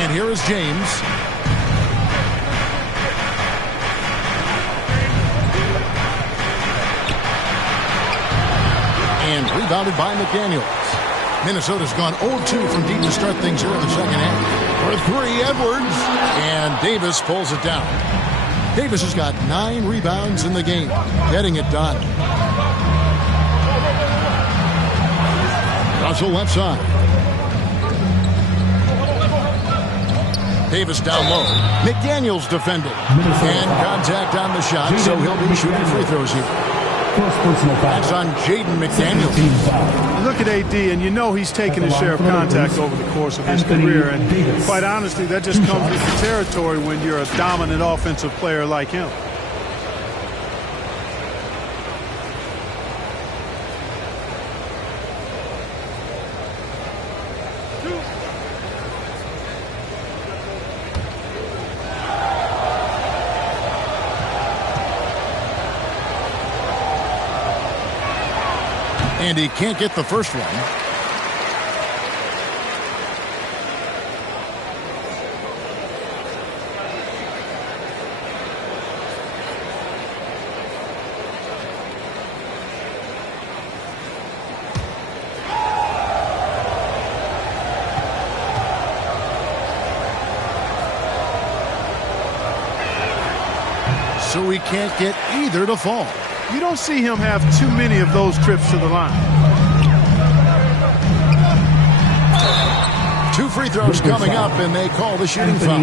And here is James. And rebounded by McDaniels. Minnesota's gone 0-2 from deep to start things here in the second half. For 3, Edwards. And Davis pulls it down. Davis has got 9 rebounds in the game. Getting it done. Russell left side. Davis down low. McDaniels defended. And contact on the shot, so he'll be shooting free throws here. That's on Jaden McDaniels. Look at AD, and you know he's taken his share of contact over the course of his career. And quite honestly, that just comes with the territory when you're a dominant offensive player like him. And he can't get the first one. So he can't get either to fall. You don't see him have too many of those trips to the line. 2 free throws coming up, and they call the shooting foul.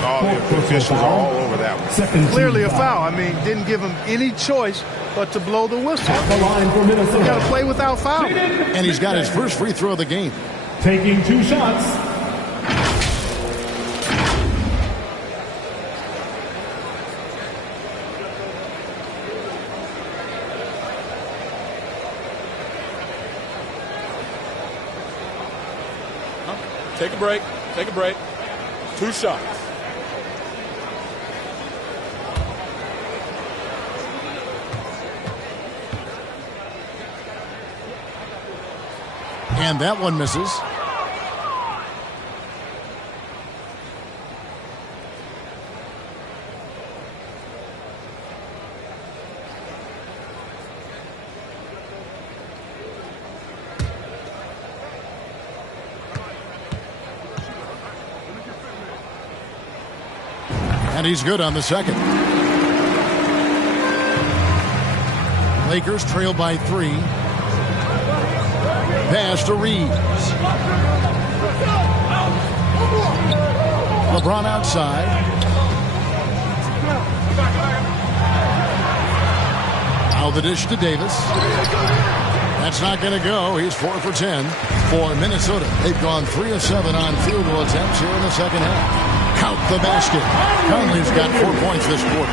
Oh, the officials are all over that one. Clearly a foul. I mean, didn't give him any choice but to blow the whistle. You got to play without fouling. And he's got his first free throw of the game. Taking 2 shots. Take a break. Take a break. 2 shots. And that one misses. And he's good on the second. Lakers trail by 3. Pass to Reeves. LeBron outside. Now the dish to Davis. That's not going to go. He's 4 for 10 for Minnesota. They've gone 3 of 7 on field goal attempts here in the second half. Count the basket. Conley's got 4 points this quarter.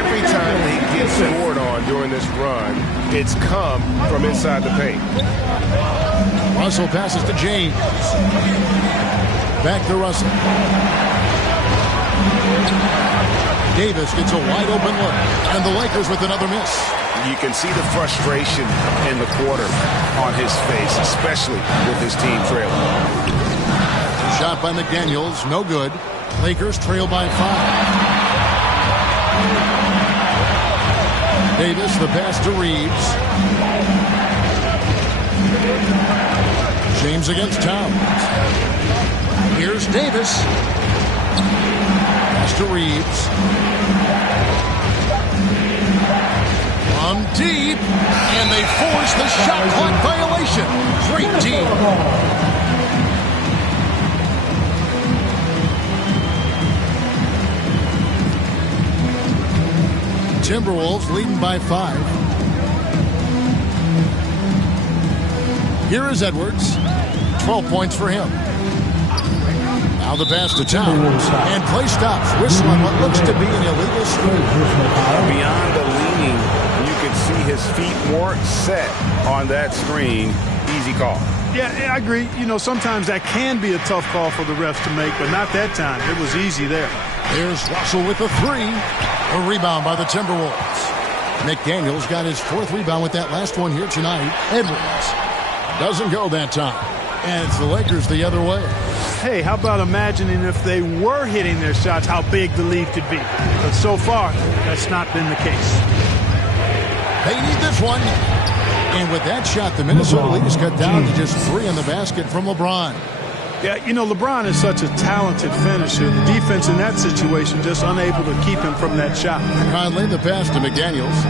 Every time they get scored on during this run, it's come from inside the paint. Russell passes to James. Back to Russell. Davis gets a wide open look. And the Lakers with another miss. You can see the frustration in the quarter on his face, especially with his team trailing. Shot by McDaniels, no good. Lakers trail by 5. Davis, the pass to Reeves. James against Towns. Here's Davis. Pass to Reeves. From from deep, and they force the shot clock violation. Great team. Timberwolves leading by 5. Here is Edwards. 12 points for him. Now the pass to Towns. And play stops. Whistle on what looks to be an illegal screen. Beyond the leaning, you can see his feet weren't set on that screen. Easy call. Yeah, I agree. You know, sometimes that can be a tough call for the refs to make, but not that time. It was easy there. Here's Russell with the 3. A rebound by the Timberwolves. McDaniels got his 4th rebound with that last one here tonight. Edwards doesn't go that time. And it's the Lakers the other way. Hey, how about imagining if they were hitting their shots, how big the lead could be. But so far, that's not been the case. They need this one. And with that shot, the Minnesota lead is cut down to just 3 in the basket from LeBron. Yeah, you know, LeBron is such a talented finisher. The defense in that situation just unable to keep him from that shot. Conley, the pass to McDaniels.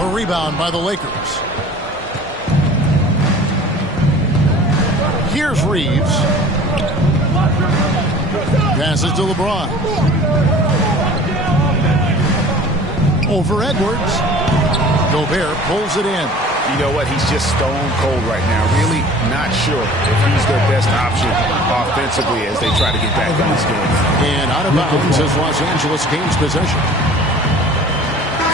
A rebound by the Lakers. Here's Reeves. Passes to LeBron. Over Edwards. Gobert pulls it in. You know what? He's just stone cold right now. Really not sure if he's their best option offensively as they try to get back in this game. And out of bounds as Los Angeles gains possession.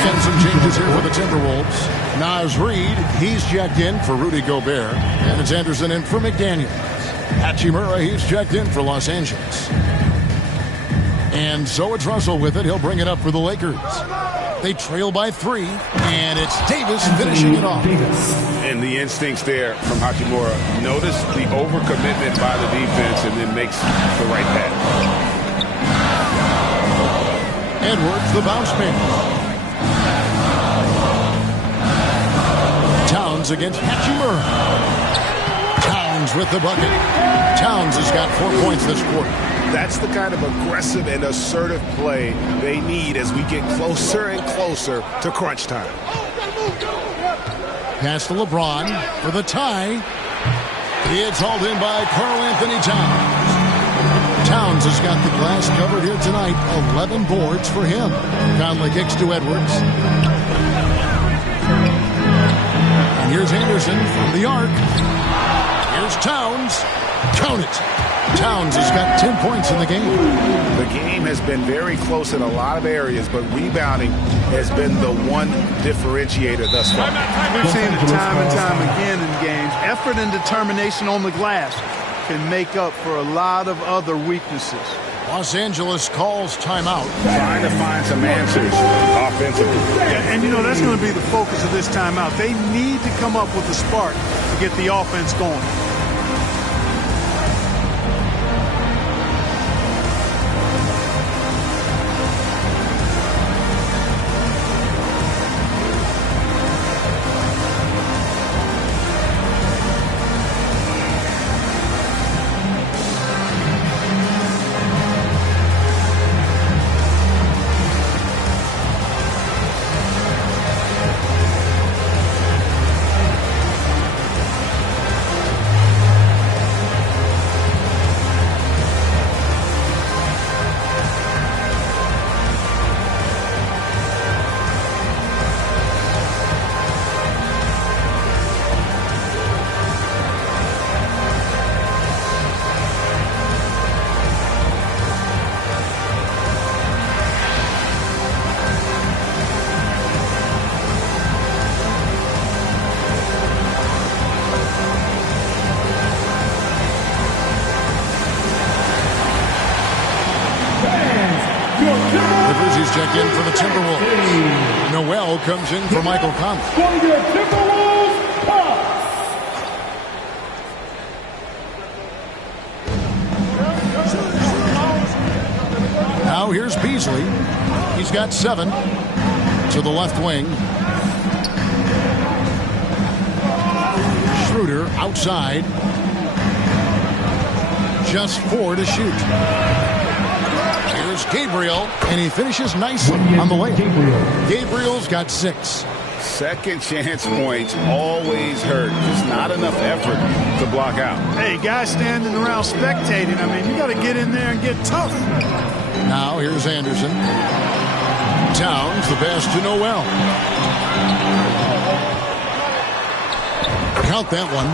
And some changes here for the Timberwolves. Naz Reid, he's checked in for Rudy Gobert. And it's Anderson in for McDaniels. Hachimura, he's checked in for Los Angeles. And so it's Russell with it. He'll bring it up for the Lakers. They trail by 3, and it's Davis finishing it off. And the instincts there from Hachimura. Notice the overcommitment by the defense and then makes the right pass. Edwards, the bounce man. Towns against Hachimura. Towns with the bucket. Towns has got 4 points this quarter. That's the kind of aggressive and assertive play they need as we get closer and closer to crunch time. Pass to LeBron for the tie. It's hauled in by Karl Anthony Towns. Towns has got the glass covered here tonight. 11 boards for him. Conley kicks to Edwards. And here's Anderson from the arc. Here's Towns. Count it. Towns has got 10 points in the game. The game has been very close in a lot of areas, but rebounding has been the one differentiator thus far. We've seen it time and time again in games. Effort and determination on the glass can make up for a lot of other weaknesses. Los Angeles calls timeout. Trying to find some answers offensively. Yeah, and, you know, that's going to be the focus of this timeout. They need to come up with a spark to get the offense going. The Grizzlies check in for the Timberwolves. Noel comes in for Michael Conley. For your Timberwolves, Pops. Now here's Beasley. He's got 7 to the left wing. Schroeder outside. Just 4 to shoot. Here's Gabriel, and he finishes nicely on the layup. Gabriel's got 6. Second chance points always hurt. Just not enough effort to block out. Hey, guys standing around spectating. I mean, you got to get in there and get tough. Now here's Anderson. Towns, the pass to Noel. Count that one.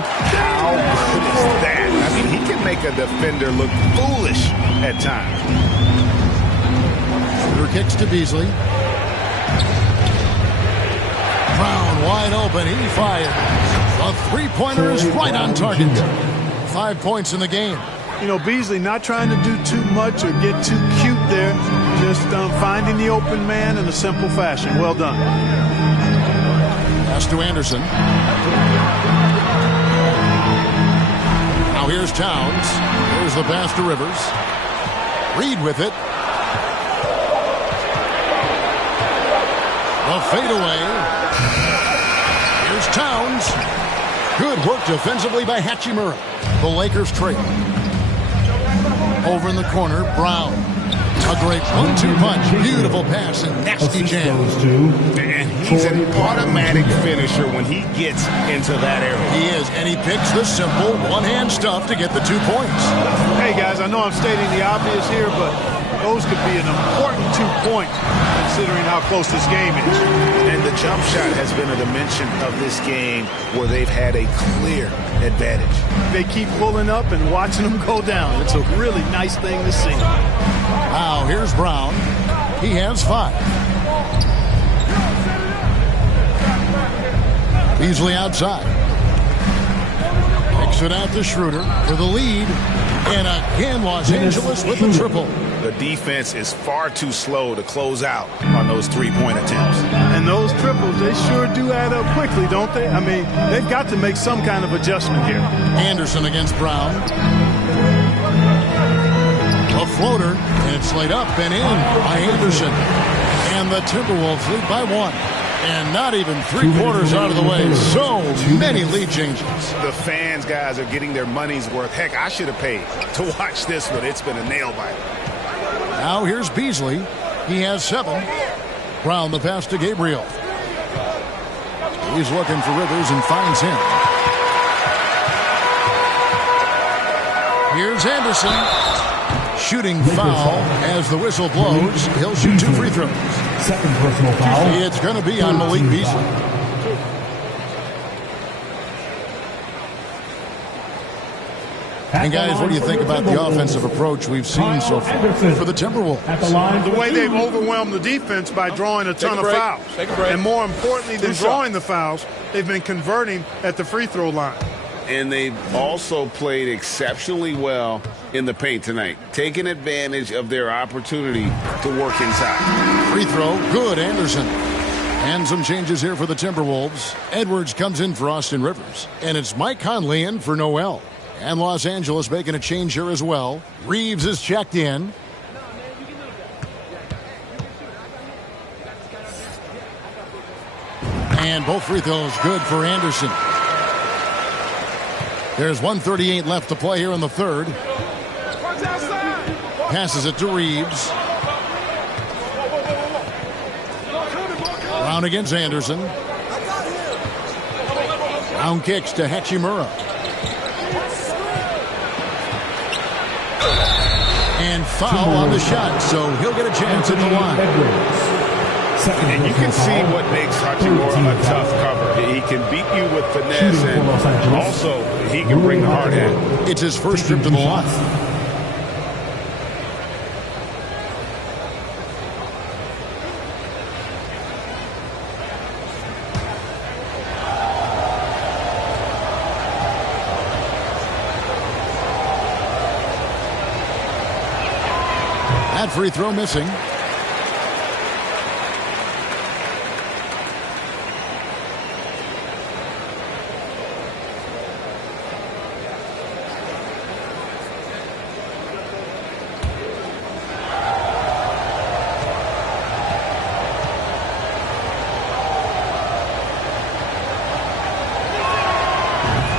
How good is that? I mean, he can make a defender look foolish at times. Shooter kicks to Beasley. Brown wide open. He fires. A three-pointer is right on target. 5 points in the game. You know, Beasley not trying to do too much or get too cute there. Just finding the open man in a simple fashion. Well done. Pass to Anderson. Now here's Towns. Here's the pass to Rivers. Reed with it. The fadeaway. Here's Towns. Good work defensively by Hachimura. The Lakers trail. Over in the corner, Brown. A great 1-2 punch. Beautiful pass and nasty jam. And he's an automatic finisher when he gets into that area. He is, and he picks the simple one-hand stuff to get the 2 points. Hey, guys, I know I'm stating the obvious here, but those could be an important 2 points considering how close this game is. And the jump shot has been a dimension of this game where they've had a clear advantage. They keep pulling up and watching them go down. It's a really nice thing to see. Now, here's Brown. He has 5. Beasley outside. Kicks it out to Schroeder for the lead. And again, Los Angeles with the triple. The defense is far too slow to close out on those three-point attempts. And those triples, they sure do add up quickly, don't they? I mean, they've got to make some kind of adjustment here. Anderson against Brown. A floater, and it's laid up and in by Anderson. And the Timberwolves lead by 1. And not even 3/4 out of the way. So many lead changes. The fans, guys, are getting their money's worth. Heck, I should have paid to watch this one. It's been a nail-biter. Now here's Beasley. He has 7. Brown the pass to Gabriel. He's looking for Rivers and finds him. Here's Anderson. Shooting foul as the whistle blows. He'll shoot 2 free throws. Second personal foul. It's going to be on Malik Beasley. And guys, what do you think about the offensive approach we've seen so far for the Timberwolves? The way they've overwhelmed the defense by drawing a ton of fouls. And more importantly than drawing the fouls, they've been converting at the free throw line. And they've also played exceptionally well in the paint tonight, taking advantage of their opportunity to work inside. Free throw, good, Anderson. And some changes here for the Timberwolves. Edwards comes in for Austin Rivers. And it's Mike Conley in for Noel. And Los Angeles making a change here as well. Reeves is checked in. And both free throws good for Anderson. There's 1:38 left to play here in the third. Passes it to Reeves. Brown against Anderson. Brown kicks to Hachimura. And foul on the shot, so he'll get a chance at the line. And you can see what makes Hachimura a tough cover. He can beat you with finesse, and also he can bring the hard hand. It's his first trip to the line. That free throw missing.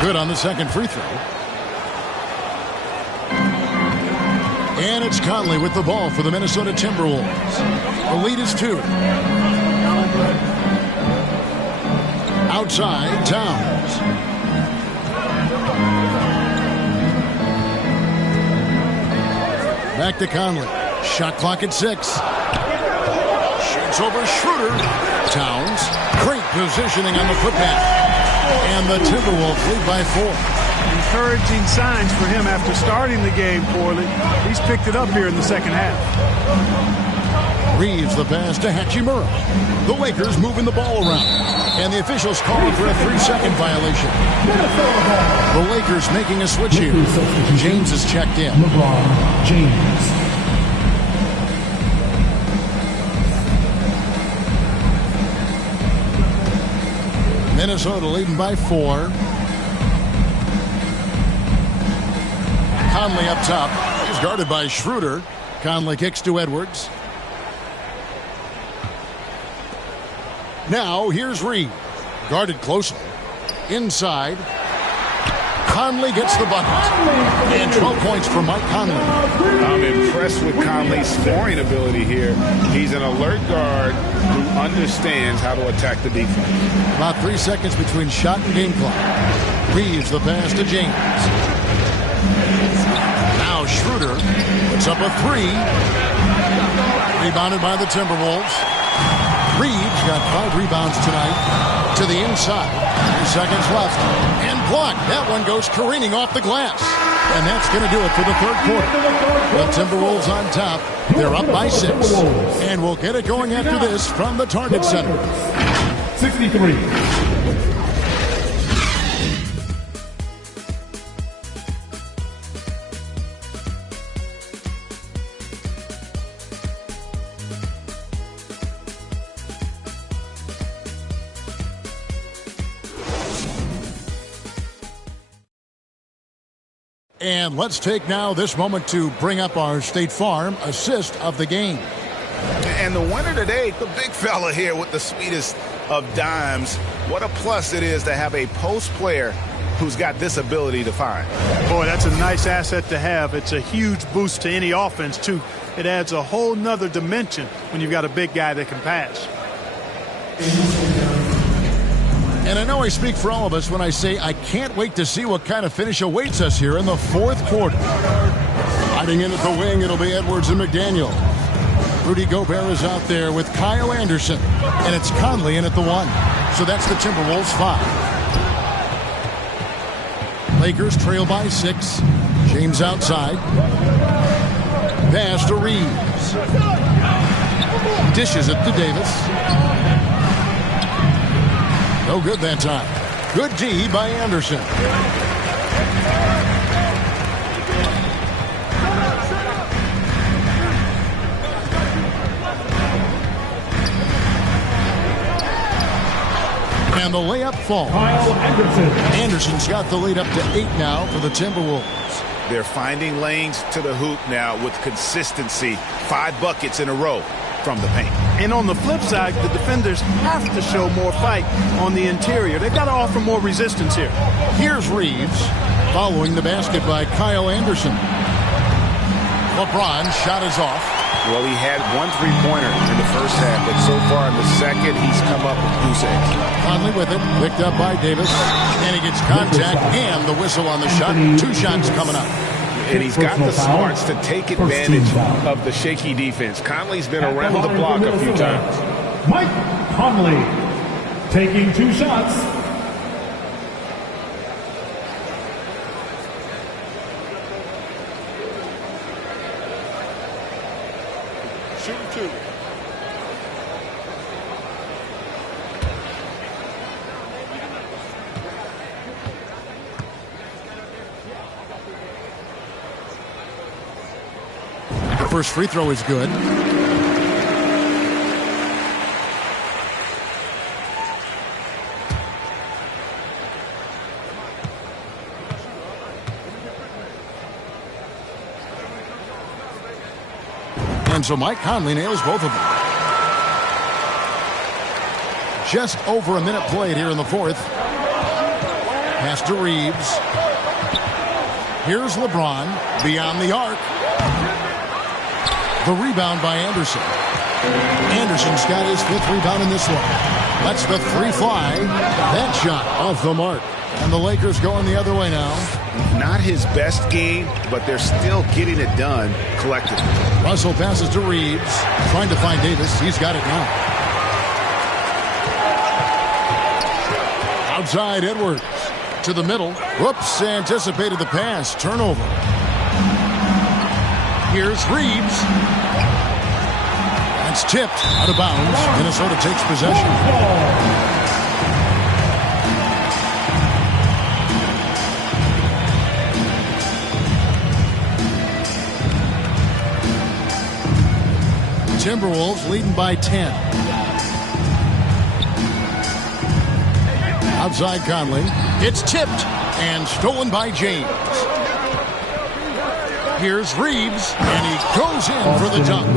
Good on the second free throw. And it's Conley with the ball for the Minnesota Timberwolves. The lead is 2. Outside, Towns. Back to Conley. Shot clock at 6. Shoots over Schroeder. Towns. Great positioning on the putback. And the Timberwolves lead by 4. Encouraging signs for him after starting the game poorly. He's picked it up here in the second half. Reeves the pass to Hachimura. The Lakers moving the ball around. And the officials calling for a 3-second violation. The Lakers making a switch here. James is checked in. LeBron James. Minnesota leading by 4. Conley up top. He's guarded by Schroeder. Conley kicks to Edwards. Now here's Reed. Guarded closely. Inside. Conley gets the bucket. And 12 points for Mike Conley. I'm impressed with Conley's scoring ability here. He's an alert guard who understands how to attack the defense. About 3 seconds between shot and game clock. Reeves the pass to James. Now Schroeder puts up a 3. Rebounded by the Timberwolves. Reeves got 5 rebounds tonight. To the inside. 2 seconds left. And blocked. That one goes careening off the glass. And that's going to do it for the third quarter. The Timberwolves on top. They're up by 6. And we'll get it going after this from the Target Center. 63. And let's take now this moment to bring up our State Farm assist of the game. And the winner today, the big fella here with the sweetest of dimes. What a plus it is to have a post player who's got this ability to find. Boy, that's a nice asset to have. It's a huge boost to any offense, too. It adds a whole nother dimension when you've got a big guy that can pass. And I know I speak for all of us when I say I can't wait to see what kind of finish awaits us here in the fourth quarter. Hiding in at the wing, it'll be Edwards and McDaniel. Rudy Gobert is out there with Kyle Anderson. And it's Conley in at the 1. So that's the Timberwolves 5. Lakers trail by 6. James outside. Pass to Reeves. Dishes it to Davis. No good that time. Good D by Anderson. And the layup falls. Kyle Anderson. Anderson's got the lead up to 8 now for the Timberwolves. They're finding lanes to the hoop now with consistency. 5 buckets in a row from the paint. And on the flip side, the defenders have to show more fight on the interior. They've got to offer more resistance here. Here's Reeves following the basket by Kyle Anderson. LeBron shot is off. Well, he had 1 3-pointer in the first half, but so far in the second, he's come up with goose eggs. Conley with it, picked up by Davis, and he gets contact and the whistle on the shot. 2 shots coming up. And he's got the smarts to take advantage of the shaky defense. Conley's been around the block a few times. Mike Conley taking 2 shots. Shooting 2. First free throw is good. And so Mike Conley nails both of them. Just over a minute played here in the fourth. Pass to Reeves. Here's LeBron beyond the arc. The rebound by Anderson. Anderson's got his 5th rebound in this one. That's the 3 fly. That shot off the mark. And the Lakers going the other way now. Not his best game, but they're still getting it done collectively. Russell passes to Reeves. Trying to find Davis. He's got it now. Outside Edwards. To the middle. Whoops, anticipated the pass. Turnover. Here's Reeves. That's tipped out of bounds. Minnesota takes possession. Timberwolves leading by 10. Outside Conley. It's tipped and stolen by James. Here's Reeves, and he goes in for the dunk.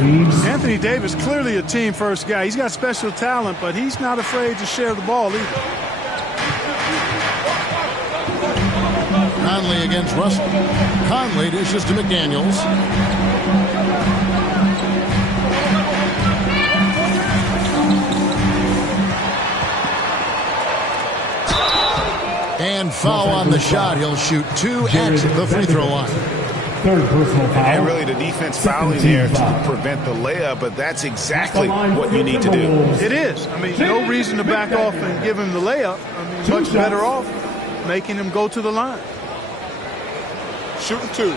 Anthony Davis, clearly a team-first guy. He's got special talent, but he's not afraid to share the ball either. Conley against Russell. Conley dishes to McDaniels. And foul on the shot. He'll shoot 2 at the free throw line. Third personal foul. And really the defense fouling there to prevent the layup, but that's exactly what you need to do. It is. I mean, no reason to back off and give him the layup. I mean, much better off making him go to the line. Shooting 2.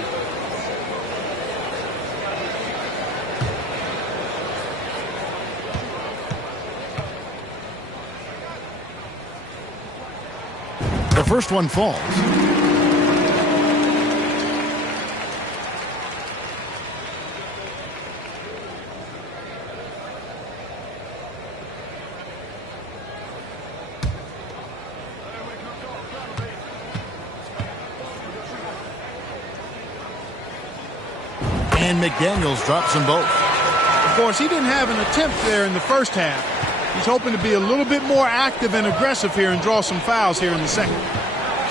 The first one falls. And McDaniels drops them both. Of course, he didn't have an attempt there in the first half. He's hoping to be a little bit more active and aggressive here and draw some fouls here in the second.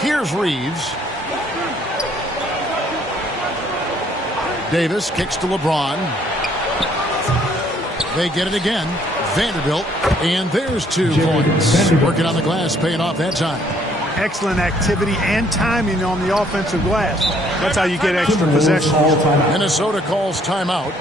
Here's Reeves. Davis kicks to LeBron. They get it again. Vanderbilt. And there's 2 points. Working on the glass, paying off that time. Excellent activity and timing on the offensive glass. That's how you get extra possession. Minnesota calls timeout.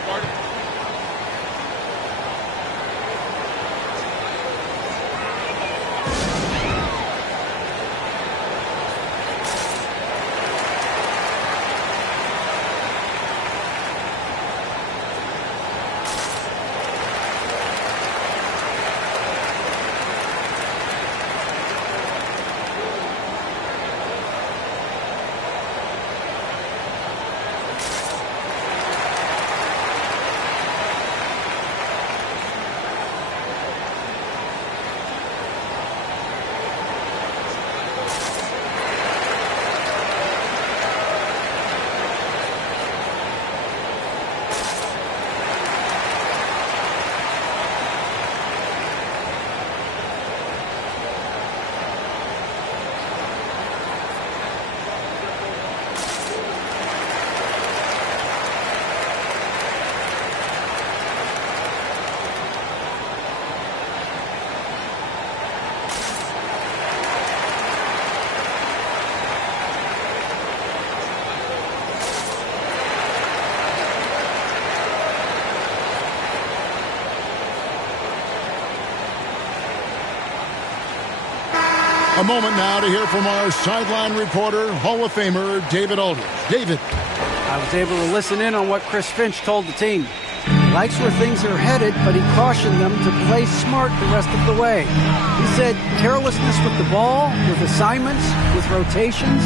A moment now to hear from our sideline reporter, Hall of Famer David Aldridge. David. I was able to listen in on what Chris Finch told the team. He likes where things are headed, but he cautioned them to play smart the rest of the way. He said carelessness with the ball, with assignments, with rotations,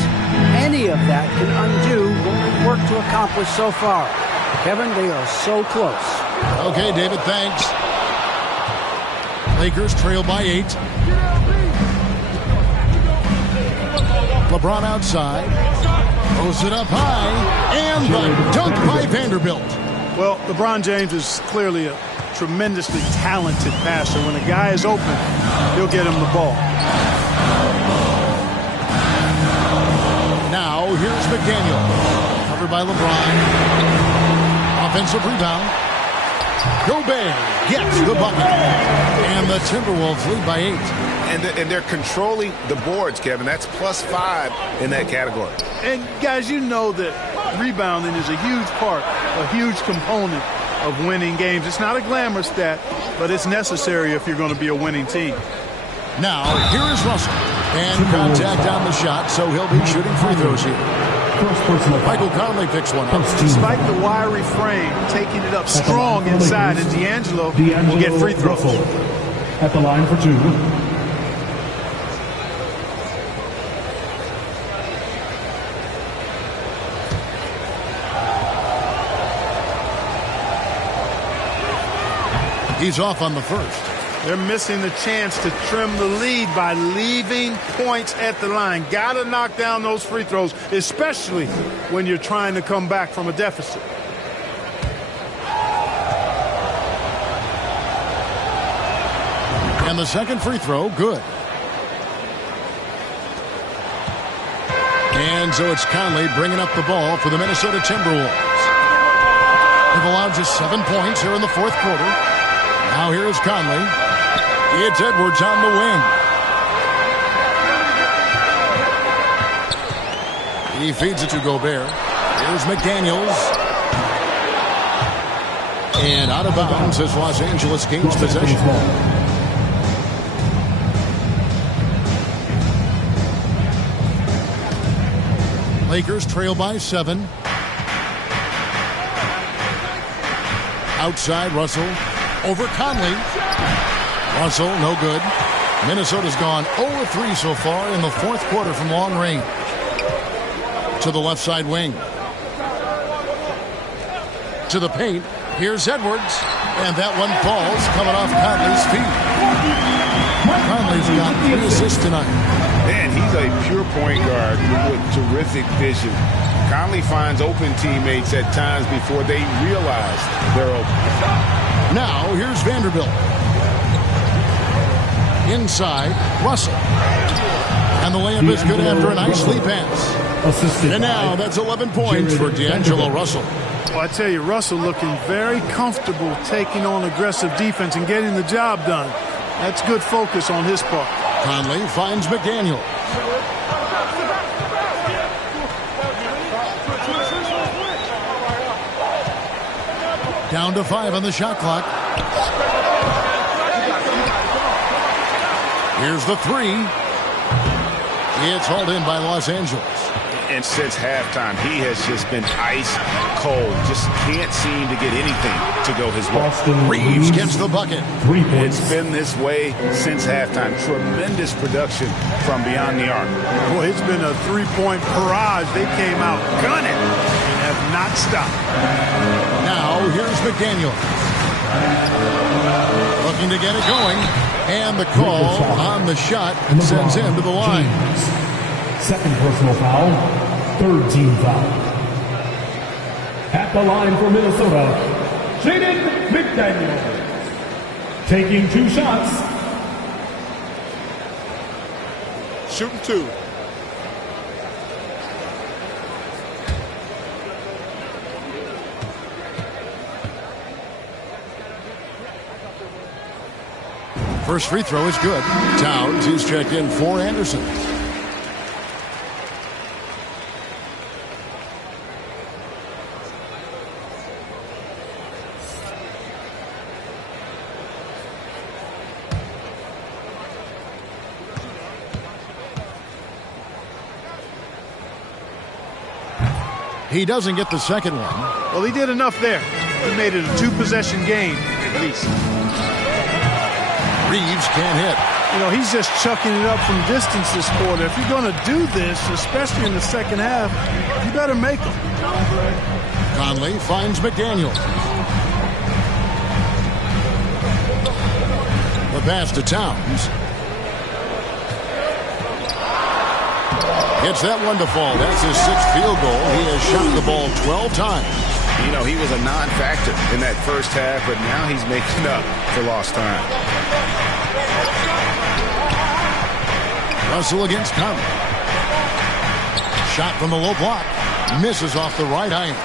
any of that can undo what we've worked to accomplish so far. Kevin, they are so close. Okay, David, thanks. Lakers trail by 8. LeBron outside. Throws it up high. And the dunk by Vanderbilt. Well, LeBron James is clearly a tremendously talented passer. When a guy is open, he'll get him the ball. Now, here's McDaniel. Covered by LeBron. Offensive rebound. Gobert gets the bucket. And the Timberwolves lead by 8. And they're controlling the boards, Kevin. That's +5 in that category. And, guys, you know that rebounding is a huge part, a huge component of winning games. It's not a glamour stat, but it's necessary if you're going to be a winning team. Now, here is Russell. And contact on the shot, so he'll be shooting free throws here. Michael Conley picks one up. Despite the wiry frame, taking it up strong inside, and D'Angelo will get free throws. At the line for 2. He's off on the first. They're missing the chance to trim the lead by leaving points at the line. Got to knock down those free throws, especially when you're trying to come back from a deficit. And the second free throw, good. And so it's Conley bringing up the ball for the Minnesota Timberwolves. They've allowed just 7 points here in the fourth quarter. Now here is Conley. It's Edwards on the wing. He feeds it to Gobert. Here's McDaniels. And out of bounds as Los Angeles gains possession. Lakers trail by 7. Outside, Russell. Over Conley. Russell, no good. Minnesota's gone 0-3 so far in the fourth quarter from long range. To the left side wing. To the paint. Here's Edwards. And that one falls coming off Conley's feet. Conley's got 3 assists tonight. Man, he's a pure point guard with terrific vision. Conley finds open teammates at times before they realize they're open. Now, here's Vanderbilt. Inside, Russell. And the layup is good after a nice lead pass. And now, that's 11 points for D'Angelo Russell. Well, I tell you, Russell looking very comfortable taking on aggressive defense and getting the job done. That's good focus on his part. Conley finds McDaniel. Down to 5 on the shot clock. Here's the 3. It's hauled in by Los Angeles. And since halftime, he has just been ice cold. Just can't seem to get anything to go his way. Reeves gets the bucket. 3 points. It's been this way since halftime. Tremendous production from beyond the arc. Boy, it's been a 3-point barrage. They came out gunning and have not stopped. Now, here's McDaniel. Looking to get it going. And the call on the shot sends him to the line. Second personal foul. Third team foul. At the line for Minnesota, Jaden McDaniels. Taking 2 shots. Shooting 2. First free throw is good. Towns, he's checked in for Anderson. He doesn't get the second one. Well, he did enough there. He made it a 2-possession game, at least. Reeves can't hit. You know, he's just chucking it up from distance this quarter. If you're going to do this, especially in the second half, you better make them. Conley finds McDaniel. The pass to Towns. Gets that one to fall. That's his 6th field goal. He has shot the ball 12 times. You know, he was a non-factor in that first half, but now he's making up for lost time. Russell against Conley. Shot from the low block. Misses off the right iron.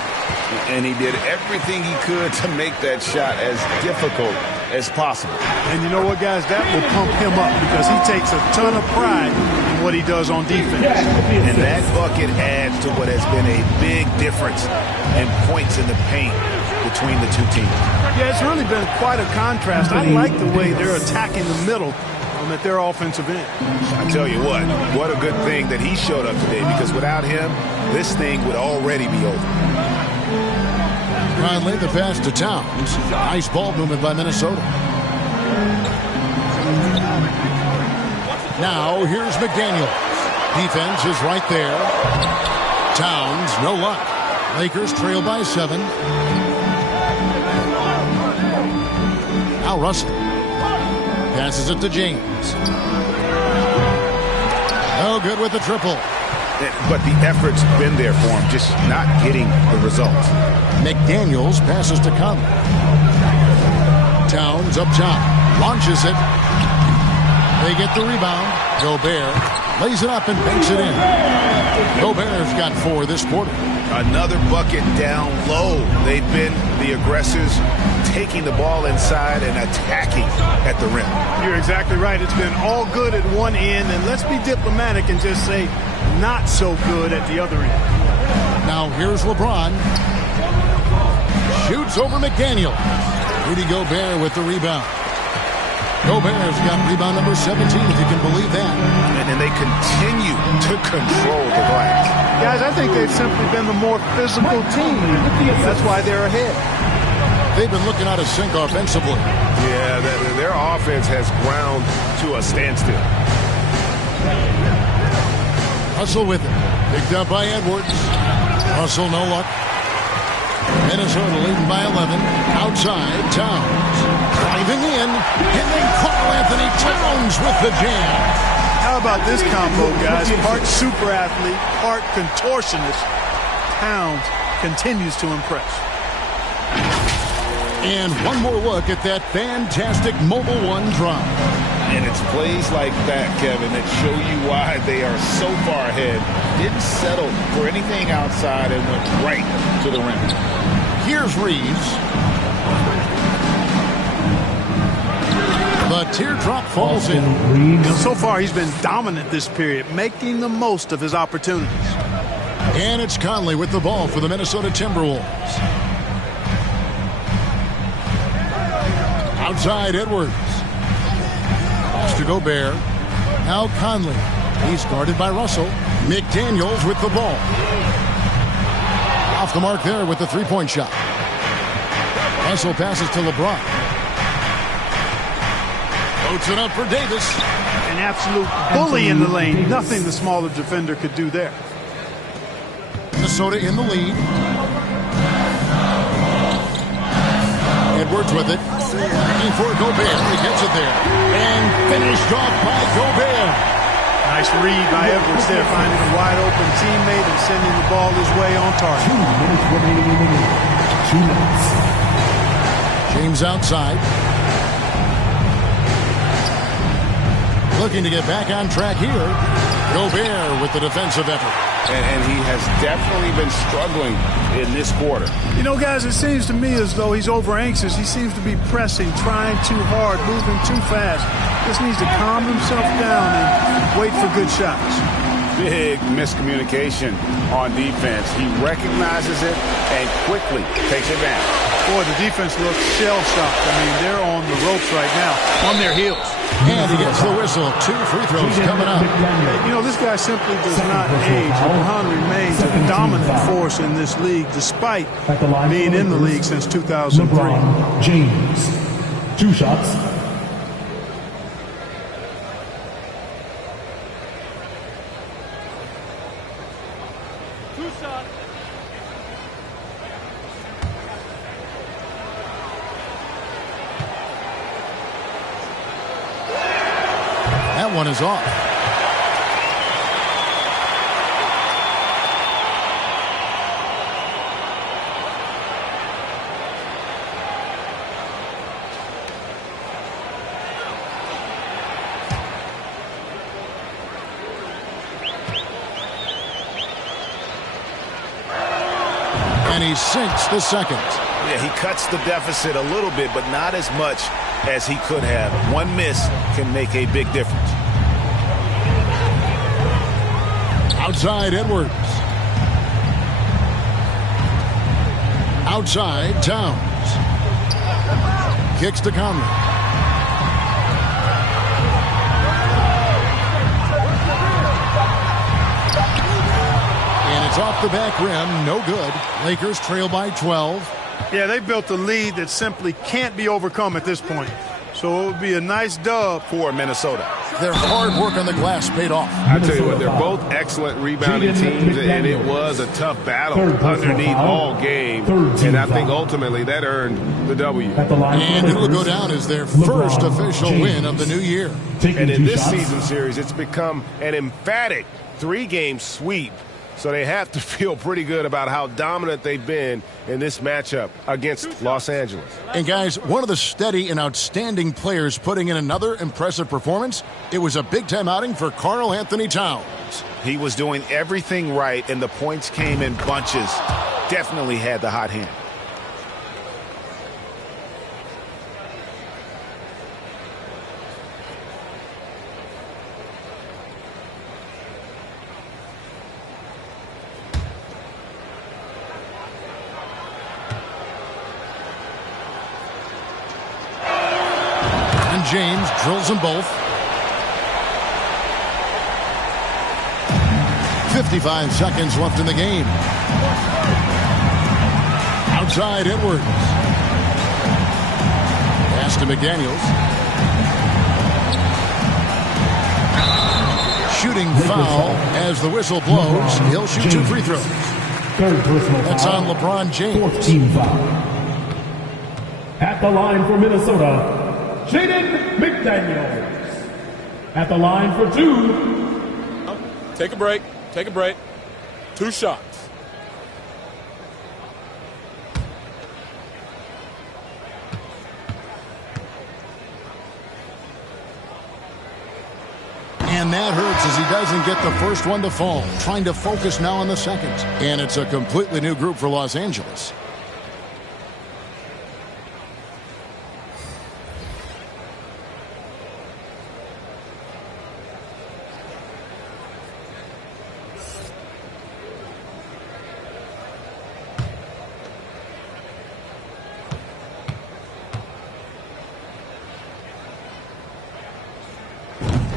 And he did everything he could to make that shot as difficult as possible. And you know what, guys? That will pump him up because he takes a ton of pride in what he does on defense. And that bucket adds to what has been a big difference in points in the paint between the two teams. Yeah, it's really been quite a contrast. I like the way they're attacking the middle at their offensive end. I tell you what a good thing that he showed up today, because without him, this thing would already be over. Conley, the pass to Towns. Nice ball movement by Minnesota. Now here's McDaniel. Defense is right there. Towns, no luck. Lakers trail by 7. Now Russell. Passes it to James. No good with the triple. But the effort's been there for him, just not getting the results. McDaniels passes to Conley. Towns up top. Launches it. They get the rebound. Gobert lays it up and banks it in. Gobert's got 4 this quarter. Another bucket down low. They've been the aggressors, taking the ball inside and attacking at the rim. You're exactly right. It's been all good at one end, and let's be diplomatic and just say not so good at the other end. Now here's LeBron. Shoots over McDaniel. Rudy Gobert with the rebound. Gobert's got rebound number 17, if you can believe that. And they continue to control the glass. Guys, I think they've simply been the more physical team. That's why they're ahead. They've been looking out of sync offensively. Yeah, their offense has ground to a standstill. Russell with it. Picked up by Edwards. Russell, no luck. Minnesota leading by 11. Outside, Towns. Driving in. And then Karl-Anthony Towns with the jam. How about this combo, guys? Part super athlete, part contortionist. Towns continues to impress. And one more look at that fantastic Mobile One drive. And it's plays like that, Kevin, that show you why they are so far ahead. Didn't settle for anything outside and went right to the rim. Here's Reeves. The teardrop falls in. So far, he's been dominant this period, making the most of his opportunities. And it's Conley with the ball for the Minnesota Timberwolves. Outside, Edwards. Pass to Gobert. Now Conley. He's guarded by Russell. McDaniels with the ball. Off the mark there with the three-point shot. Russell passes to LeBron. Floats it up for Davis. An absolute bully in the lane. Nothing the smaller defender could do there. Minnesota in the lead. Edwards with it. Looking for Gobert. He gets it there. And finished off by Gobert. Nice read by Edwards there, finding a wide open teammate and sending the ball his way on target. 2 minutes remaining in the game. 2 minutes. James outside. Looking to get back on track here. Gobert with the defensive effort. And he has definitely been struggling in this quarter. You know, guys, it seems to me as though he's over anxious. He seems to be pressing, trying too hard, moving too fast. Just needs to calm himself down and wait for good shots. Big miscommunication on defense. He recognizes it and quickly takes advantage. Boy, the defense looks shell-shocked. I mean, they're on the ropes right now, on their heels. And he gets the whistle. 2 free throws coming up. You know, this guy simply does not age. LeBron remains a dominant force in this league, despite being in the league since 2003. LeBron James. 2 shots. That one is off. And And he sinks the second. Yeah, he cuts the deficit a little bit, but not as much as he could have. One miss can make a big difference. Outside Edwards. Outside Towns. Kicks to Conley. And it's off the back rim. No good. Lakers trail by 12. Yeah, they built a lead that simply can't be overcome at this point. So it would be a nice dub for Minnesota. Their hard work on the glass paid off. I tell you what, they're both excellent rebounding teams, and it was a tough battle underneath all game. And I think ultimately that earned the W. And it'll go down as their first official win of the new year. And in this season series, it's become an emphatic 3-game sweep. So they have to feel pretty good about how dominant they've been in this matchup against Los Angeles. And guys, one of the steady and outstanding players putting in another impressive performance, it was a big-time outing for Karl Anthony Towns. He was doing everything right, and the points came in bunches. Definitely had the hot hand. James drills them both. 55 seconds left in the game. Outside Edwards. Pass to McDaniels. Shooting foul as the whistle blows. He'll shoot 2 free throws. That's on LeBron James. 14 foul. At the line for Minnesota, Jaden McDaniels. At the line for 2. Take a break. Take a break. 2 shots. And that hurts as he doesn't get the first one to fall. Trying to focus now on the second. And it's a completely new group for Los Angeles.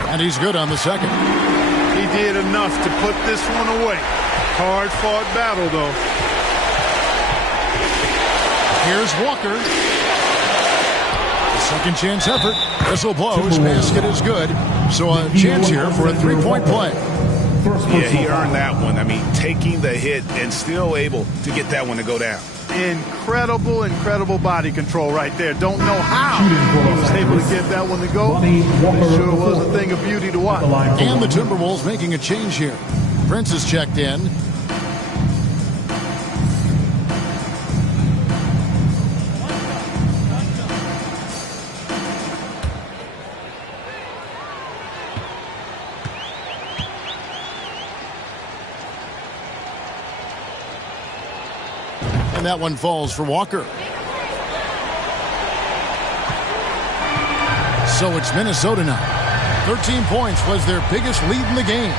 And he's good on the second. He did enough to put this one away. Hard-fought battle, though. Here's Walker. Second chance effort. Whistle blows. Basket is good. So a chance here for a 3-point play. Yeah, he earned that one. I mean, taking the hit and still able to get that one to go down. Incredible, incredible body control right there. Don't know how he was able to get that one to go. It sure was a thing of beauty to watch. And the Timberwolves making a change here. Prince is checked in. And that one falls for Walker. So it's Minnesota now. 13 points was their biggest lead in the game.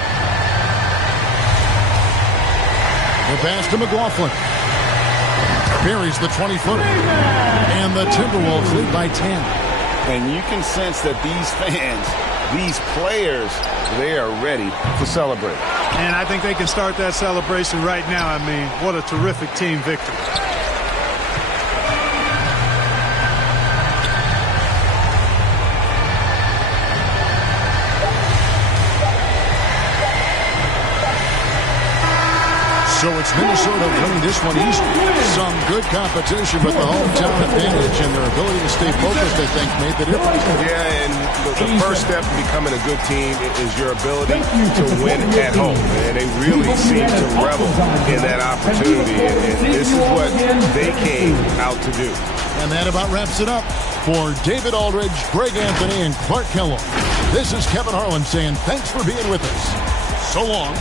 The pass to McLaughlin. Buries the 20-footer. And the Timberwolves lead by 10. And you can sense that these fans, these players, they are ready to celebrate. And I think they can start that celebration right now. I mean, what a terrific team victory. So it's Minnesota winning this one easily. Some good competition, but the hometown advantage and their ability to stay focused, I think, made the difference. Yeah, and the first step to becoming a good team is your ability to win at home. And they really seem to revel in that opportunity. And this is what they came out to do. And that about wraps it up. For David Aldridge, Greg Anthony, and Clark Kellogg, this is Kevin Harlan saying thanks for being with us. So long.